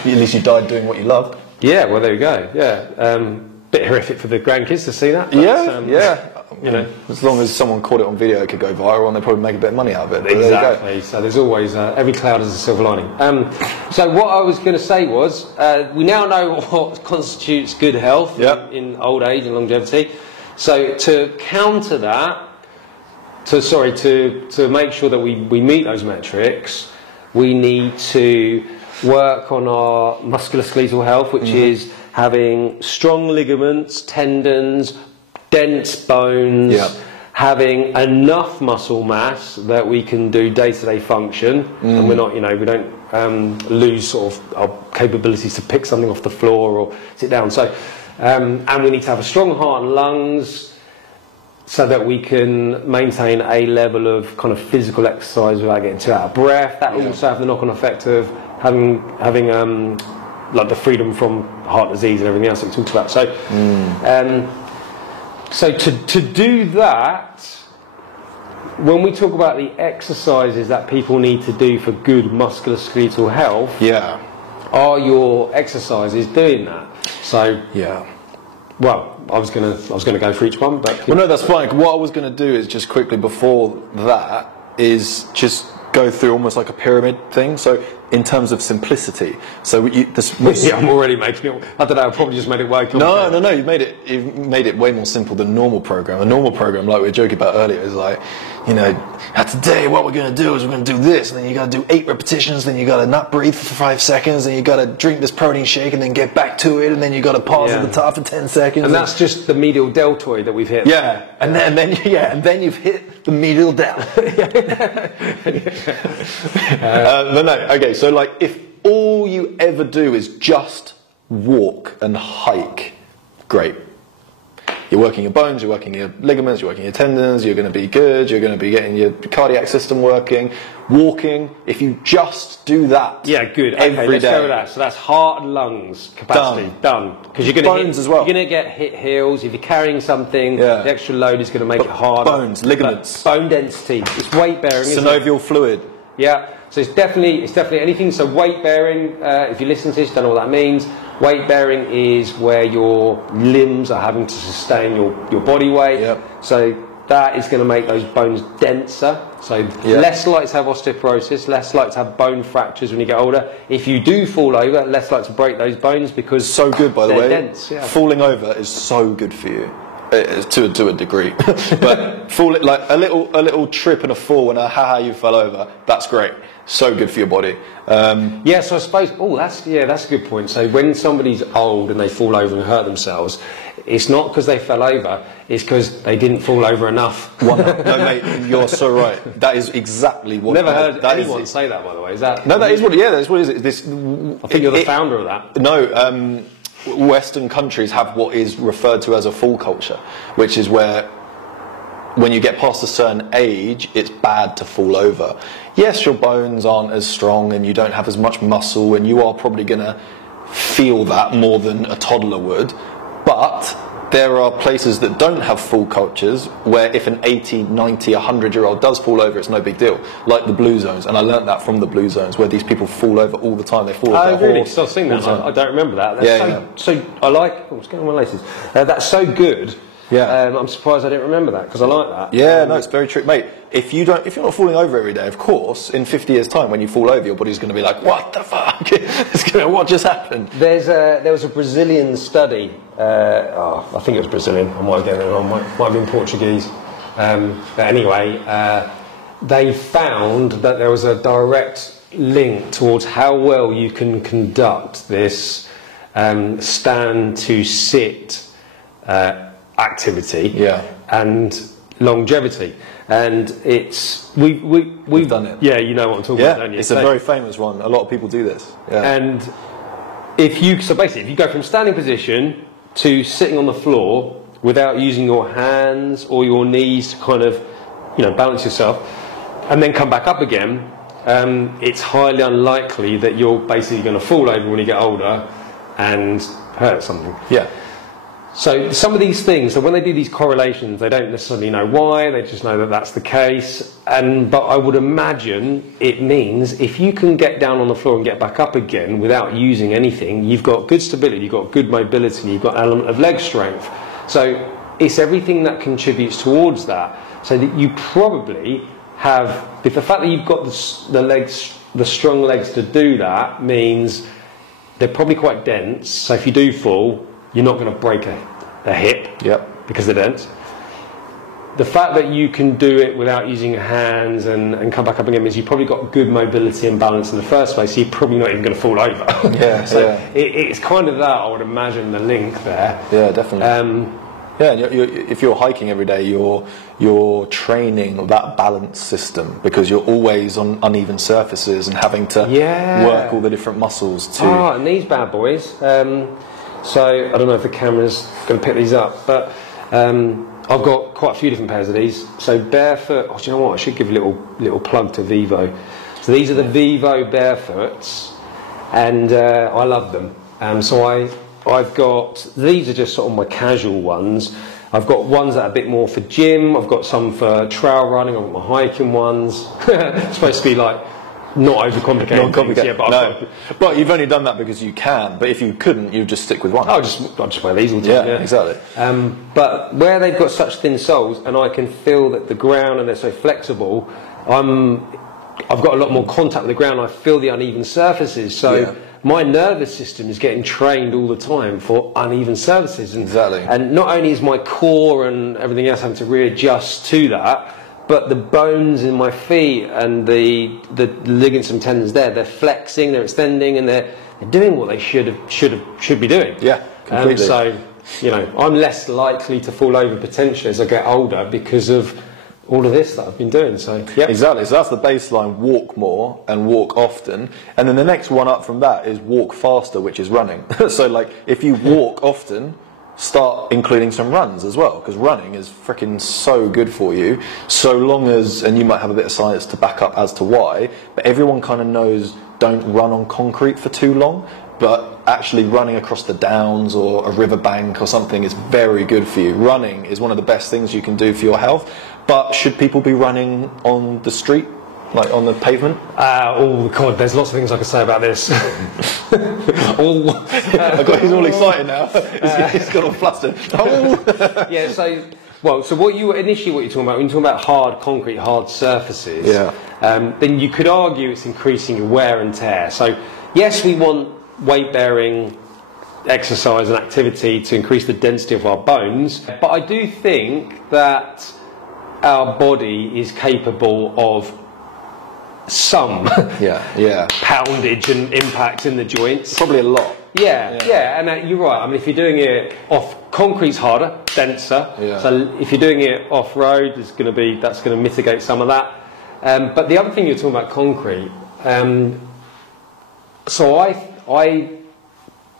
least you died doing what you love. Yeah, well, there you go. Yeah. Bit horrific for the grandkids to see that. But, as long as someone caught it on video, it could go viral and they probably make a bit of money out of it. Exactly. So there's always every cloud has a silver lining. So what I was going to say was, we now know what constitutes good health in old age and longevity. So to counter that, to make sure that we meet those metrics, we need to work on our musculoskeletal health, which is having strong ligaments, tendons, dense bones, having enough muscle mass that we can do day-to-day function, and we're not, we don't lose sort of our capabilities to pick something off the floor or sit down. So, and we need to have a strong heart and lungs, so that we can maintain a level of kind of physical exercise without getting too out of breath. That will also have the knock-on effect of having like the freedom from heart disease and everything else that we talked about. So, so to do that, when we talk about the exercises that people need to do for good musculoskeletal health, are your exercises doing that? So, well, I was gonna go for each one, but no, that's fine. What I was gonna do is just quickly before that is just go through almost like a pyramid thing. So in terms of simplicity, so I'm already making it. I don't know. I probably just made it way complicated. No. You've made it way more simple than a normal program. A normal program, like we were joking about earlier, is like, today what we're going to do is we're going to do this, and then you got to do 8 repetitions, then you got to not breathe for 5 seconds, then you got to drink this protein shake, and then get back to it, and then you got to pause at the top for 10 seconds. And that's just the medial deltoid that we've hit. Yeah, and then you've hit the medial delt. But no, okay. So like, if all you ever do is just walk and hike, great. you're working your bones, you're working your ligaments, you're working your tendons, you're going to be good, you're going to be getting your cardiac system working. Walking, if you just do that, good. Let's go with that. So that's heart and lungs capacity done. Because you're going to bones as well. You're going to get hit heels if you're carrying something. The extra load is going to make it harder. Bones, ligaments, bone density. It's weight bearing. Synovial fluid. Yeah. So it's definitely anything. So weight bearing. If you listen to this, don't know what that means. Weight bearing is where your limbs are having to sustain your body weight. Yep. So that is going to make those bones denser. So less likely to have osteoporosis, less likely to have bone fractures when you get older. If you do fall over, less likely to break those bones because so good, by the way. Dense, falling over is so good for you. To a degree, but like a little trip and a fall and you fell over. That's great. So good for your body. So I suppose. That's a good point. So when somebody's old and they fall over and hurt themselves, it's not because they fell over. It's because they didn't fall over enough. No, mate, you're so right. That is exactly what. Never heard anyone say that. By the way, is that? No, that is what. Yeah, that's what it is. This. I think you're the founder of that. No. Western countries have what is referred to as a fall culture, which is where when you get past a certain age, it's bad to fall over. Yes, your bones aren't as strong and you don't have as much muscle and you are probably going to feel that more than a toddler would, but there are places that don't have fall cultures where if an 80, 90, 100-year-old does fall over, it's no big deal, like the blue zones. And I learnt that from the blue zones where these people fall over all the time. They fall over. Oh, really? So I've seen that. I don't remember that. So I like. What's going on with my laces? That's so good. Yeah. I'm surprised I didn't remember that because I like that. Yeah, no, it's very true, mate. If you're not falling over every day, of course, in 50 years' time, when you fall over, your body's going to be like, "What the fuck? What just happened?" There was a Brazilian study. I think it was Brazilian. I might have getting it wrong. Might have been Portuguese. But anyway, they found that there was a direct link towards how well you can conduct this stand to sit activity and longevity. And we've done it. Yeah, you know what I'm talking about, don't you? It's a very famous one. A lot of people do this. Yeah. And if you go from standing position to sitting on the floor without using your hands or your knees to kind of, balance yourself, and then come back up again, it's highly unlikely that you're basically going to fall over when you get older and hurt something. Yeah. So some of these things, so when they do these correlations, they don't necessarily know why, they just know that that's the case. But I would imagine it means if you can get down on the floor and get back up again without using anything, you've got good stability, you've got good mobility, you've got an element of leg strength. So it's everything that contributes towards that. So that you probably have, if the fact that you've got the strong legs to do that means they're probably quite dense. So if you do fall, you're not going to break a hip because they're dense. The fact that you can do it without using your hands and come back up again means you've probably got good mobility and balance in the first place, so you're probably not even going to fall over. It's kind of that, I would imagine, the link there. Yeah, definitely. And if you're hiking every day, you're training that balance system because you're always on uneven surfaces and having to work all the different muscles and these bad boys. So I don't know if the camera's going to pick these up, but I've got quite a few different pairs of these. So barefoot. Oh, do you know what? I should give a little plug to Vivo. So these are the Vivo barefoots, and I love them. So I've got, these are just sort of my casual ones. I've got ones that are a bit more for gym. I've got some for trail running. I've got my hiking ones. It's supposed to be like not overcomplicated. But you've only done that because you can. But if you couldn't, you'd just stick with one. I'll just wear these all the time. Yeah, exactly. But where they've got such thin soles, and I can feel that the ground, and they're so flexible, I've got a lot more contact with the ground. I feel the uneven surfaces. So my nervous system is getting trained all the time for uneven surfaces. And not only is my core and everything else having to readjust to that, but the bones in my feet and the ligaments and tendons they're flexing, they're extending, and they're doing what they should be doing. Yeah, completely. So, I'm less likely to fall over potentially as I get older because of all of this that I've been doing. So exactly. So that's the baseline: walk more and walk often. And then the next one up from that is walk faster, which is running. So like if you walk often, start including some runs as well, because running is freaking so good for you, so long as, and you might have a bit of science to back up as to why, but everyone kind of knows don't run on concrete for too long, but actually running across the downs or a riverbank or something is very good for you. Running is one of the best things you can do for your health, but should people be running on the street? Like on the pavement? Oh God, there's lots of things I could say about this. He's all excited now. He's got all flustered. Yeah. So what you're talking about when you're talking about hard concrete, hard surfaces. Yeah. Then you could argue it's increasing your wear and tear. So yes, we want weight-bearing exercise and activity to increase the density of our bones, but I do think that our body is capable of some poundage and impact in the joints. Probably a lot. Yeah, and you're right. I mean, if you're doing it off, concrete's harder, denser. Yeah. So if you're doing it off road, that's going to mitigate some of that. But the other thing you're talking about, concrete. So I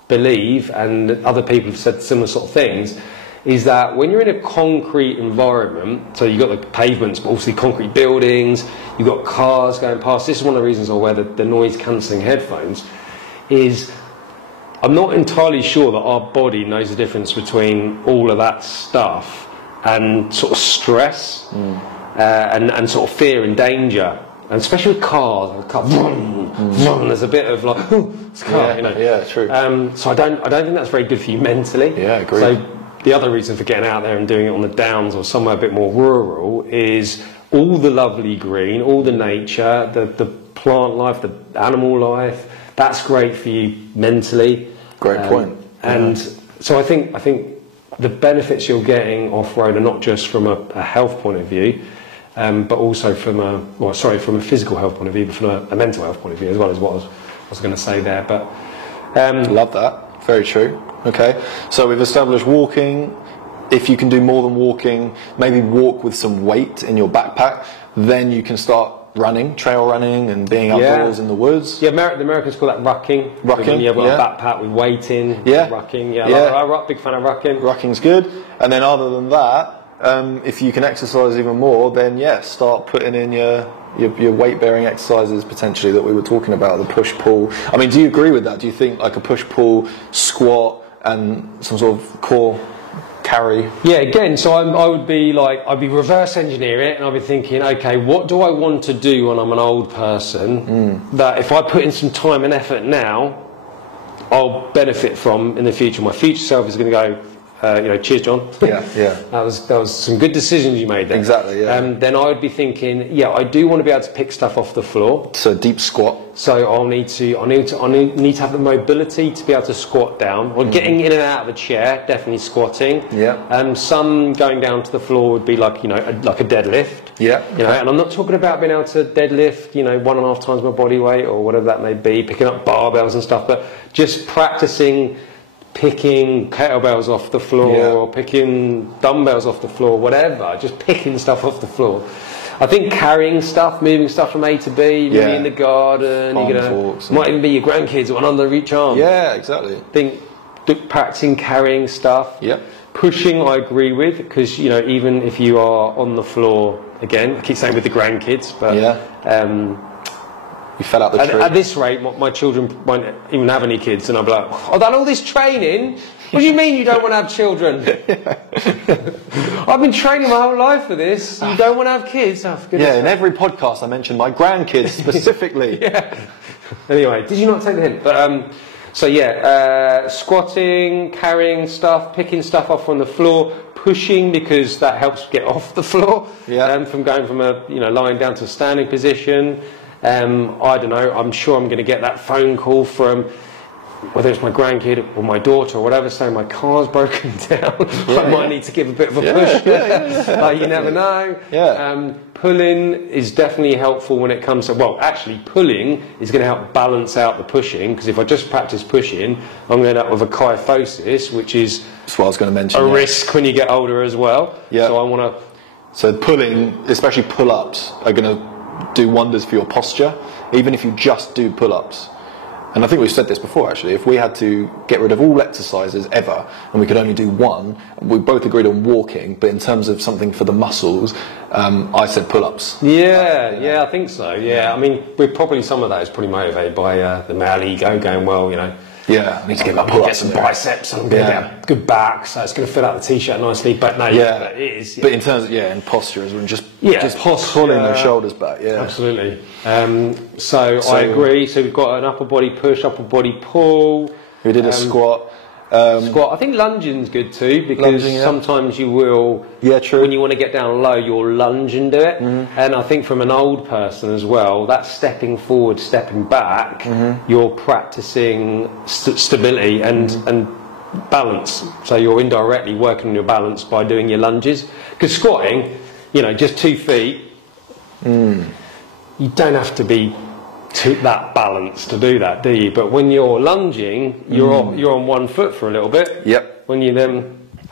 believe, and other people have said similar sort of things, is that when you're in a concrete environment, so you've got the pavements, but also concrete buildings, you've got cars going past. This is one of the reasons I wear the noise-cancelling headphones, is I'm not entirely sure that our body knows the difference between all of that stuff and sort of stress and sort of fear and danger. And especially with cars, there's a bit of like, it's a car, you know. Yeah, true. So I don't think that's very good for you mentally. Yeah, I agree. So the other reason for getting out there and doing it on the downs or somewhere a bit more rural is all the lovely green, all the nature, the plant life, the animal life. That's great for you mentally. Great point. And so I think the benefits you're getting off-road are not just from a health point of view, but also from a physical health point of view, but from a mental health point of view as well, as what I was going to say there. But love that. Very true. Okay, so we've established walking. If you can do more than walking, maybe walk with some weight in your backpack, then you can start running, trail running, and being outdoors in the woods. Yeah, the Americans call that rucking. Rucking, you've got a backpack with weight in. Yeah. Rucking, I'm big fan of rucking. Rucking's good. And then other than that, if you can exercise even more, then start putting in your weight-bearing exercises potentially that we were talking about, the push-pull. I mean, do you agree with that? Do you think like a push-pull, squat, and some sort of core carry? Yeah, again, so I'd be reverse engineer it, and I'd be thinking, okay, what do I want to do when I'm an old person that if I put in some time and effort now, I'll benefit from in the future. My future self is going to go, cheers, John. Yeah. That was some good decisions you made there. Exactly, yeah. Then I would be thinking, I do want to be able to pick stuff off the floor. So deep squat. So I'll need to have the mobility to be able to squat down, or getting in and out of a chair, definitely squatting. Yeah. Some going down to the floor would be like a deadlift. Yeah. And I'm not talking about being able to deadlift, 1.5 times my body weight or whatever that may be, picking up barbells and stuff, but just practicing picking kettlebells off the floor or picking dumbbells off the floor, whatever, just picking stuff off the floor. I think carrying stuff, moving stuff from A to B, really in the garden, might even be your grandkids, one under each arm. Yeah, exactly. I think practicing carrying stuff. Yeah. Pushing, I agree with, because even if you are on the floor, again, I keep saying with the grandkids, but you fell out the tree. At this rate, my children won't even have any kids, and I'll be like, I've done all this training. What do you mean you don't want to have children? I've been training my whole life for this. You don't want to have kids? Oh, for goodness sake. In every podcast I mention my grandkids specifically. Anyway, did you not take the hint? But squatting, carrying stuff, picking stuff off on the floor, pushing because that helps get off the floor. From going from lying down to a standing position. I don't know, I'm sure I'm going to get that phone call from whether it's my grandkid or my daughter or whatever, saying my car's broken down. I might need to give a bit of a push. You never know. Pulling is definitely helpful when it comes to, pulling is going to help balance out the pushing, because if I just practice pushing, I'm going to end up with a kyphosis, which is that's what I was going to mention, a risk when you get older as well. So pulling, especially pull-ups, are going to do wonders for your posture, even if you just do pull-ups. And I think we've said this before actually, if we had to get rid of all exercises ever and we could only do one, we both agreed on walking, but in terms of something for the muscles, I said pull-ups. Yeah, I think so. Yeah, I mean, some of that is probably motivated by the male ego going, well, you know, I need to get my get pull-ups some biceps and I'm going to get a good back, so it's going to fill out the t-shirt nicely. But no, it is. But in terms of in posture as well, just posture, pulling the shoulders back. Yeah, absolutely. So I agree. So we've got an upper body push, upper body pull. We did a squat. Squat. I think lunging's good too, because sometimes you will. Yeah, true. When you want to get down low, you'll lunge and do it. And I think from an old person as well, that stepping forward, stepping back, you're practicing stability and balance. So you're indirectly working on your balance by doing your lunges. Because squatting, just 2 feet, you don't have to be that balance to do that, do you? But when you're lunging, you're on 1 foot for a little bit. Yep. When you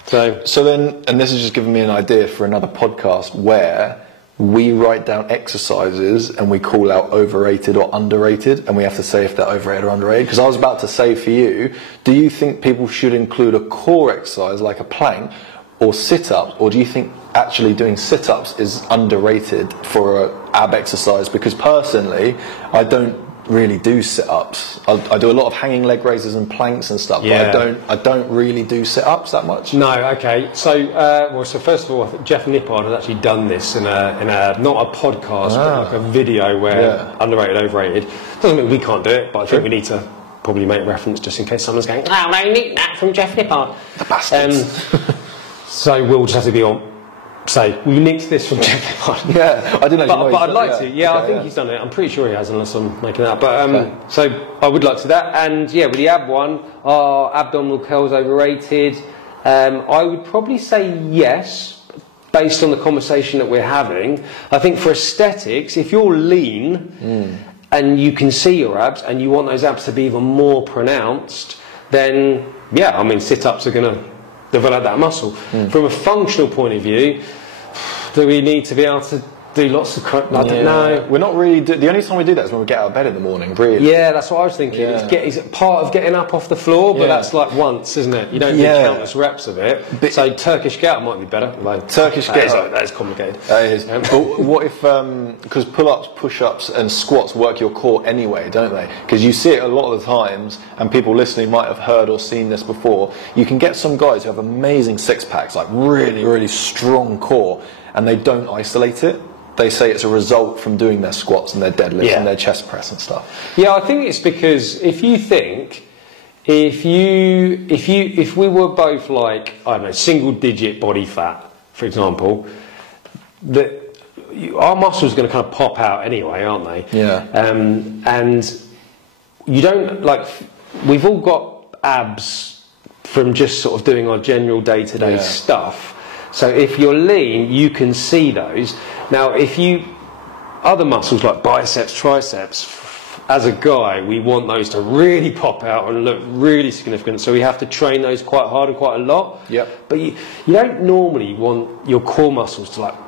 so then, and this has just given me an idea for another podcast where we write down exercises and we call out overrated or underrated, and we have to say if they're overrated or underrated. Because I was about to say for you, do you think people should include a core exercise like a plank or sit-ups, or do you think actually doing sit-ups is underrated for an ab exercise? Because personally, I don't really do sit-ups. I do a lot of hanging leg raises and planks and stuff, but I don't really do sit-ups that much. No, okay. So, so first of all, I think Jeff Nippard has actually done this in a not a podcast, but like a video where underrated, overrated. Doesn't mean we can't do it, but I think we need to probably make reference just in case someone's going, "Oh, no, nick that from Jeff Nippard." The bastards. So we'll just have to be on. Say, we nicked this from Jeff Nippard. Yeah, I didn't know. But I'd like to. Yeah, I think he's done it. I'm pretty sure he has, unless I'm making that up. But so I would like to do that. And with the ab one, are abdominal curls overrated? I would probably say yes, based on the conversation that we're having. I think for aesthetics, if you're lean and you can see your abs and you want those abs to be even more pronounced, then sit-ups are going to develop that muscle. From a functional point of view, do we need to be able to do lots of I don't know. We're not really the only time we do that is when we get out of bed in the morning, really. Yeah, that's what I was thinking. It's part of getting up off the floor, but that's like once, isn't it? You don't do countless reps of it. So Turkish get-up might be better. Turkish get-up. That is complicated. That is. But what if, because pull-ups, push-ups and squats work your core anyway, don't they? Because you see it a lot of the times, and people listening might have heard or seen this before. You can get some guys who have amazing six-packs, like really, really strong core, and they don't isolate it. They say it's a result from doing their squats and their deadlifts and their chest press and stuff. Yeah, I think it's because if we were both like, I don't know, single digit body fat, for example, our muscles are going to kind of pop out anyway, aren't they? Yeah. And you don't, we've all got abs from just sort of doing our general day-to-day stuff. So if you're lean, you can see those. Now, other muscles like biceps, triceps, as a guy, we want those to really pop out and look really significant. So we have to train those quite hard and quite a lot. Yep. But you don't normally want your core muscles to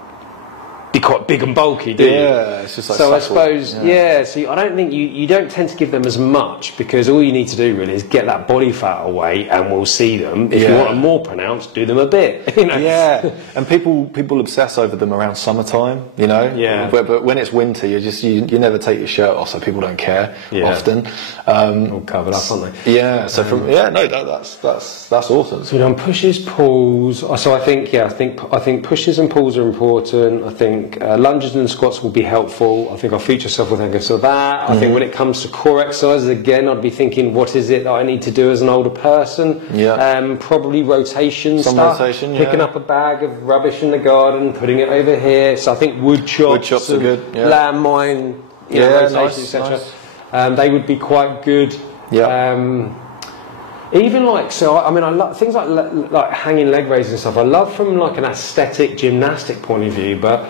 be quite big and bulky, do you? Yeah, it's just like so supple. I suppose, so I don't think you don't tend to give them as much, because all you need to do really is get that body fat away and we'll see them. If you want them more pronounced, do them a bit. Yeah, and people obsess over them around summertime, Yeah. But when it's winter, you never take your shirt off, so people don't care often. All covered up, aren't they? Yeah, so that's awesome. So we've done pushes, pulls. So I think pushes and pulls are important. I think lunges and squats will be helpful. I think I'll feature yourself with anchors to that. I think when it comes to core exercises, again, I'd be thinking, what is it that I need to do as an older person? Yeah. Probably rotation stuff. Rotation, Picking up a bag of rubbish in the garden, putting it over here. So I think wood chops are good. Yeah. Landmine, rotation, nice, etc. Nice. They would be quite good. Yeah. Even I love things like hanging leg raises and stuff. I love from an aesthetic gymnastic point of view, but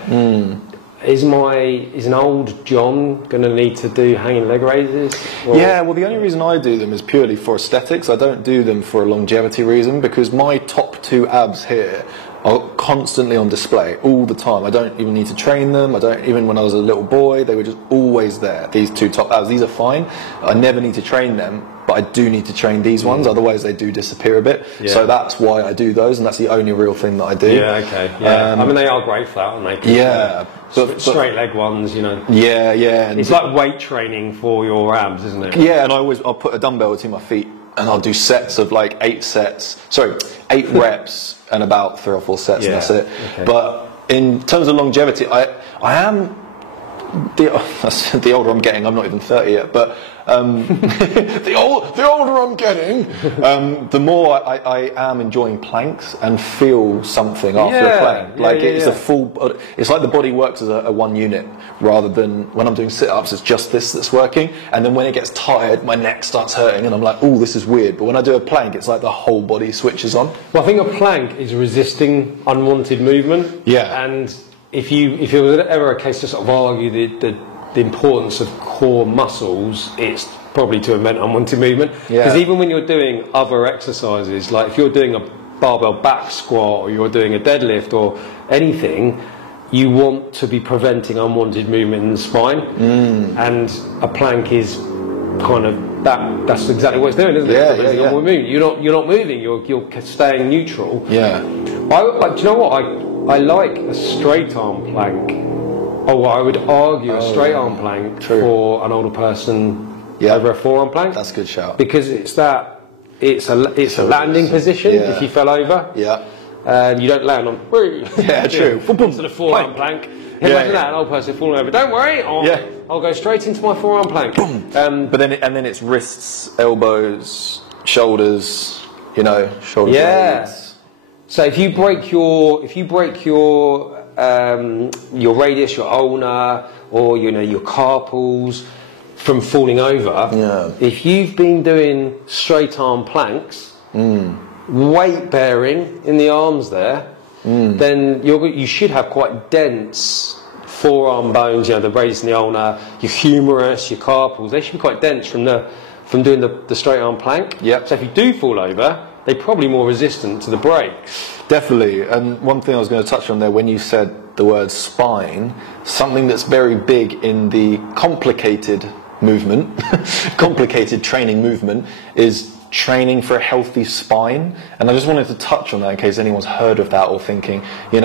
is an old John going to need to do hanging leg raises? Yeah, well, the only reason I do them is purely for aesthetics. I don't do them for a longevity reason, because my top 2 abs here are constantly on display all the time. I don't even need to train them. I don't even when I was a little boy, they were just always there. These two top abs, these are fine. I never need to train them, but I do need to train these ones. Otherwise, they do disappear a bit. Yeah. So that's why I do those, and that's the only real thing that I do. Yeah, okay. Yeah. I mean, they are great for that, aren't they? Yeah. But straight leg ones, you know. Yeah, yeah. It's like weight training for your abs, isn't it? Yeah, and I'll put a dumbbell between my feet, and I'll do sets of like 8 reps and about 3 or 4 sets, and that's it. Okay. But in terms of longevity, I am the older I'm getting. I'm not even 30 yet, but the older I'm getting, the more I am enjoying planks and feel something after a plank. Like it's a full. It's like the body works as a one unit rather than when I'm doing sit-ups. It's just this that's working, and then when it gets tired, my neck starts hurting, and I'm like, oh, this is weird. But when I do a plank, it's like the whole body switches on. Well, I think a plank is resisting unwanted movement. Yeah, and if it was ever a case to sort of argue the importance of core muscles, it's probably to invent unwanted movement. Because even when you're doing other exercises, like if you're doing a barbell back squat or you're doing a deadlift or anything, you want to be preventing unwanted movement in the spine. And a plank is kind of that's exactly what it's doing, isn't it? Yeah. You're not moving, you're staying neutral. Yeah. Do you know what? I like a straight arm plank. I would argue a straight arm plank for an older person over a forearm plank. That's a good shout. Because it's a landing position if you fell over. Yeah. And you don't land on. Yeah, true. Instead of forearm plank. Imagine that, an old person falling over. Don't worry, I'll go straight into my forearm plank. But then it's wrists, elbows, shoulders. Shoulder blades. So if you break your radius, your ulna, or your carpals from falling over, if you've been doing straight arm planks, weight bearing in the arms there, then you should have quite dense forearm bones. The radius and the ulna, your humerus, your carpals, they should be quite dense from doing the straight arm plank. So if you do fall over, they're probably more resistant to the break. Definitely. And one thing I was going to touch on there, when you said the word spine, something that's very big in the complicated movement, complicated training movement, is training for a healthy spine. And I just wanted to touch on that in case anyone's heard of that or thinking, you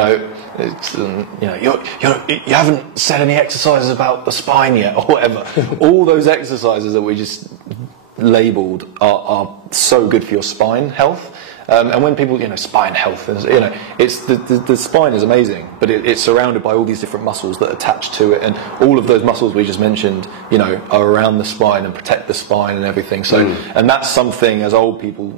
haven't said any exercises about the spine yet or whatever. All those exercises that we just labelled are so good for your spine health. And when people, spine health, it's the spine is amazing, but it's surrounded by all these different muscles that attach to it, and all of those muscles we just mentioned, are around the spine and protect the spine and everything. So, and that's something as old people,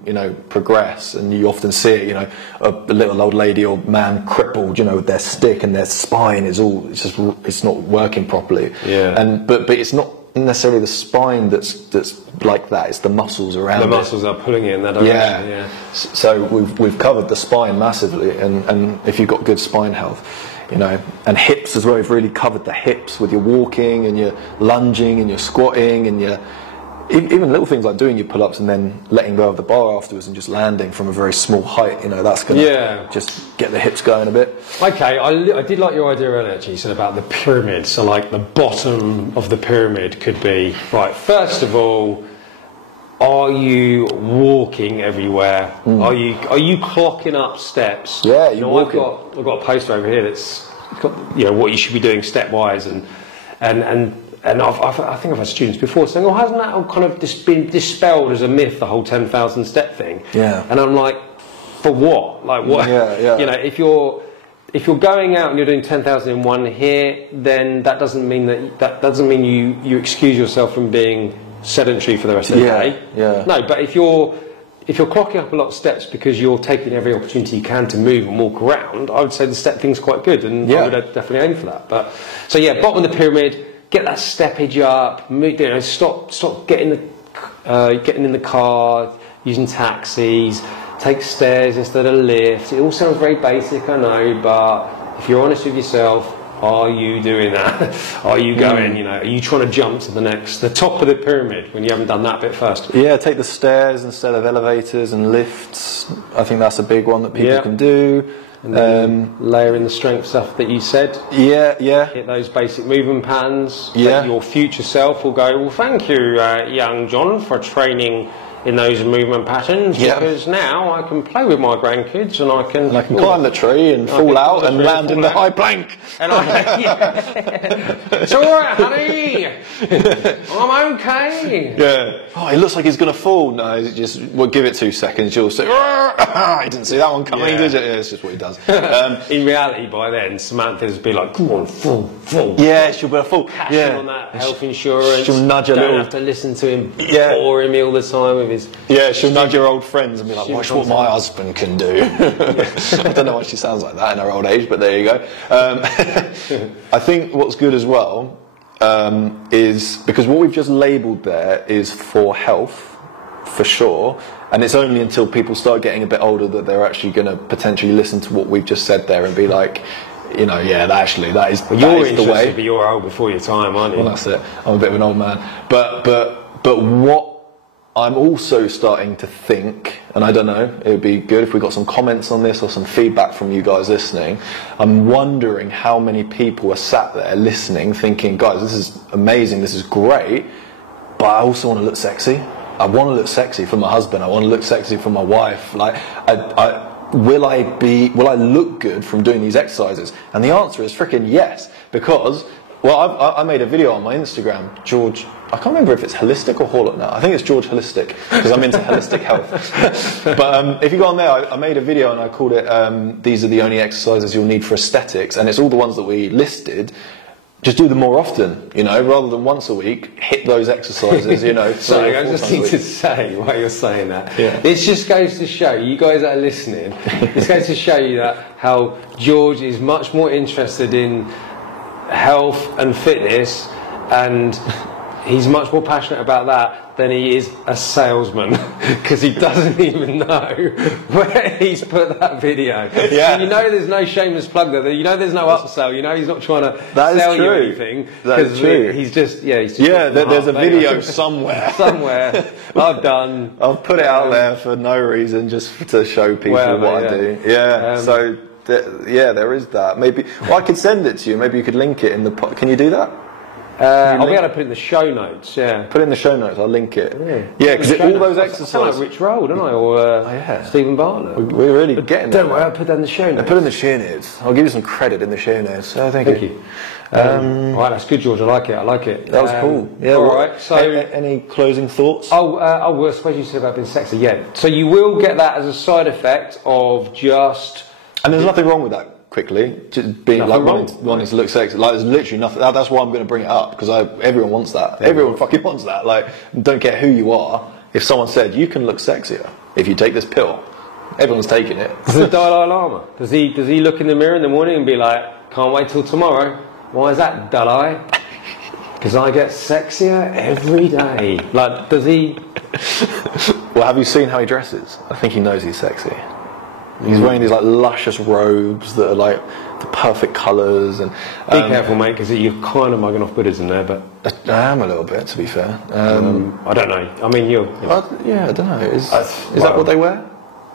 progress, and you often see it, a little old lady or man crippled, with their stick and their spine it's not working properly. But it's not necessarily the spine that's like that. It's the muscles around the muscles are pulling it in that direction. So we've covered the spine massively, and if you've got good spine health, and hips as well, we've really covered the hips with your walking and your lunging and your squatting and your even little things like doing your pull-ups and then letting go of the bar afterwards and just landing from a very small height. That's going to just get the hips going a bit. Okay, I did like your idea earlier, actually. You said about the pyramid. So like the bottom of the pyramid could be, right, first of all, are you walking everywhere? Are you clocking up steps? Yeah, you're walking. I've got a poster over here that's got what you should be doing step-wise and I think I've had students before saying, hasn't that all kind of been dispelled as a myth, the whole 10,000 step thing? Yeah. And I'm like, for what? Like what? Yeah. If you're going out and you're doing 10,001 here, then that doesn't mean you excuse yourself from being sedentary for the rest of the day. Yeah. No, but if you're clocking up a lot of steps because you're taking every opportunity you can to move and walk around, I would say the step thing's quite good, and I would definitely aim for that. But so bottom of the pyramid. Get that steppage up. Stop getting in the car, using taxis. Take stairs instead of lifts. It all sounds very basic, I know, but if you're honest with yourself, are you doing that? Are you going? Are you trying to jump to the top of the pyramid when you haven't done that bit first? Yeah, take the stairs instead of elevators and lifts. I think that's a big one that people can do. And then layer in the strength stuff that you said. Yeah. Hit those basic movement patterns. Yeah. Your future self will go, well, thank you, young John, for training in those movement patterns, because now I can play with my grandkids and I can climb the tree and fall out and land in the high plank. And it's all right, honey. I'm okay. Yeah. Oh, it looks like he's going to fall. No, we'll give it 2 seconds. You'll say, I didn't see that one coming, did you? Yeah, it's just what he does. In reality, by then, Samantha's be like, come on, fall. Yeah, she'll be a fall. Cash on that health insurance. She'll nudge a Don't little. have to listen to him boring me all the time with his. Yeah, she'll nudge your old friends and be like, watch what my husband can do. I don't know why she sounds like that in her old age, but there you go. I think what's good as well is, because what we've just labelled there is for health, for sure, and it's only until people start getting a bit older that they're actually going to potentially listen to what we've just said there and be like, you know, that is the way. But you're old before your time, aren't you? Well, that's it. I'm a bit of an old man. But what I'm also starting to think, and I don't know, it would be good if we got some comments on this or some feedback from you guys listening. I'm wondering how many people are sat there listening thinking, guys, this is amazing, this is great, but I also want to look sexy. I want to look sexy for my husband. I want to look sexy for my wife. Like, will I look good from doing these exercises? And the answer is freaking yes, because, well, I made a video on my Instagram, George. I can't remember if it's holistic or Hall now. I think it's George Holistic, because I'm into holistic health. But if you go on there, I made a video and I called it "These are the only exercises you'll need for aesthetics," and it's all the ones that we listed. Just do them more often, rather than once a week. Hit those exercises, Sorry, I just need to say, while you're saying that, this just goes to show you guys that are listening. This goes to show you that how George is much more interested in health and fitness, and he's much more passionate about that than he is a salesman, because he doesn't even know where he's put that video. Yeah. There's no shameless plug there. There's no upsell. He's not trying to sell you anything. That is true. He's just there's a video somewhere. I've done. I'll put it out there for no reason, just to show people what I do. Yeah. There is that. Maybe I could send it to you. Maybe you could link it in the. Can you do that? I'll be able to put it in the show notes. Yeah, put it in the show notes. I'll link it. Yeah, because all those exercises. I sound like Rich Roll, don't I? Or Stephen Bartlett. We're really getting there. Don't worry, I'll put that in the show notes. Put it in the show notes. I'll give you some credit in the show notes. Thank you. All right, that's good, George. I like it. That was cool. Yeah. All right. So, any closing thoughts? Well, I suppose you said about being sexy. Yeah. So you will get that as a side effect of just. And there's nothing wrong with that. Quickly, just being wanting to look sexy. Like, there's literally nothing. That's why I'm going to bring it up, because everyone wants that. Everyone fucking wants that. Like, don't care who you are. If someone said you can look sexier if you take this pill, everyone's taking it. The Dalai Lama, does he look in the mirror in the morning and be like, can't wait till tomorrow? Why is that, Dalai? Because I get sexier every day. Like, does he? Well, have you seen how he dresses? I think he knows he's sexy. He's wearing these luscious robes that are the perfect colours, and be careful, mate, because you're kind of mugging off Buddhism there. But I am a little bit, to be fair. I don't know. I mean, I don't know. Is that what they wear?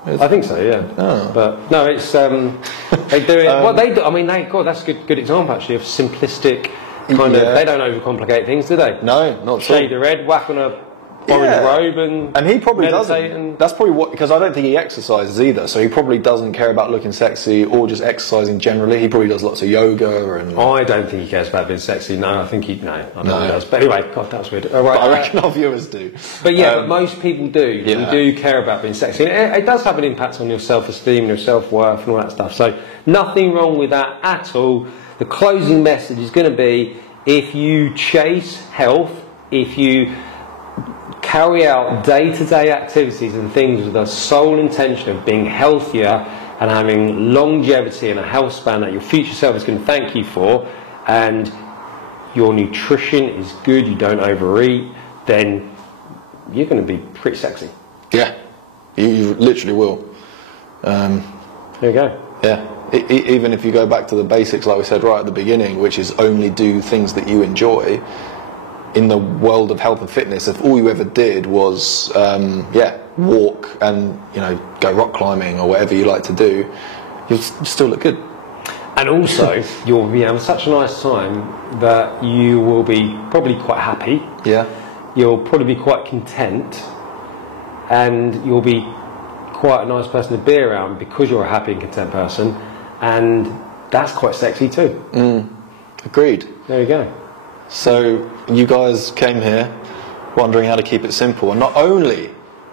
I think so. Yeah. Oh. But no, it's they do it. What they do. I mean, that's a good example actually of simplistic kind of. They don't overcomplicate things, do they? No, not at all. Shade of red, whack on a orange robe, and he probably doesn't. That's probably because I don't think he exercises either, so he probably doesn't care about looking sexy or just exercising generally. He probably does lots of yoga and. I don't think he cares about being sexy. No, I think he. No, I don't think he does. But anyway, God, that was weird. All right, but I reckon our viewers do. But but most people do. Yeah. We do care about being sexy. It does have an impact on your self-esteem, your self-worth, and all that stuff. So nothing wrong with that at all. The closing message is going to be: if you chase health, if you carry out day-to-day activities and things with the sole intention of being healthier and having longevity and a health span that your future self is going to thank you for, and your nutrition is good, you don't overeat, then you're going to be pretty sexy. Yeah, you literally will. There you go. Yeah, even if you go back to the basics like we said right at the beginning, which is only do things that you enjoy. In the world of health and fitness, if all you ever did was walk and go rock climbing or whatever you like to do, you'll still look good. And also, you'll be having such a nice time that you will be probably quite happy. Yeah. You'll probably be quite content, and you'll be quite a nice person to be around because you're a happy and content person, and that's quite sexy too. Agreed. There you go. So you guys came here wondering how to keep it simple, and not only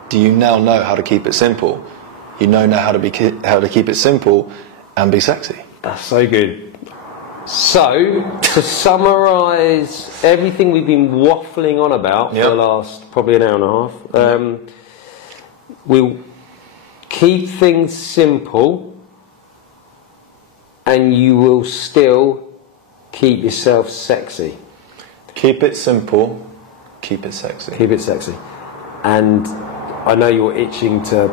do you now know how to keep it simple, you know now how to keep it simple and be sexy. That's so good. So, to summarise everything we've been waffling on about for the last probably an hour and a half, we'll keep things simple and you will still keep yourself sexy. Keep it simple, keep it sexy. Keep it sexy. And I know you're itching to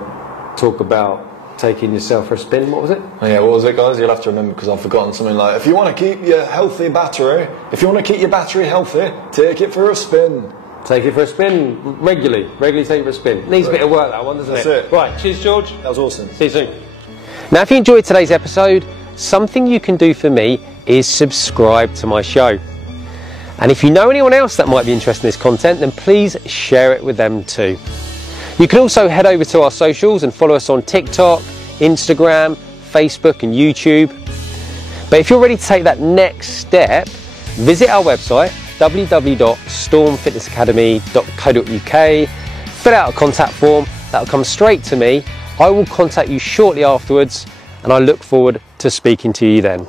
talk about taking yourself for a spin. What was it? Oh yeah, what was it, guys? You'll have to remember because I've forgotten something like, if you want to keep your healthy battery, if you want to keep your battery healthy, take it for a spin. Take it for a spin regularly. Regularly take it for a spin. Needs a bit of work, that one, doesn't it? That's it. Right, cheers, George. That was awesome. See you soon. Now, if you enjoyed today's episode, something you can do for me is subscribe to my show. And if you know anyone else that might be interested in this content, then please share it with them too. You can also head over to our socials and follow us on TikTok, Instagram, Facebook and YouTube. But if you're ready to take that next step, visit our website www.stormfitnessacademy.co.uk, fill out a contact form, that'll come straight to me. I will contact you shortly afterwards and I look forward to speaking to you then.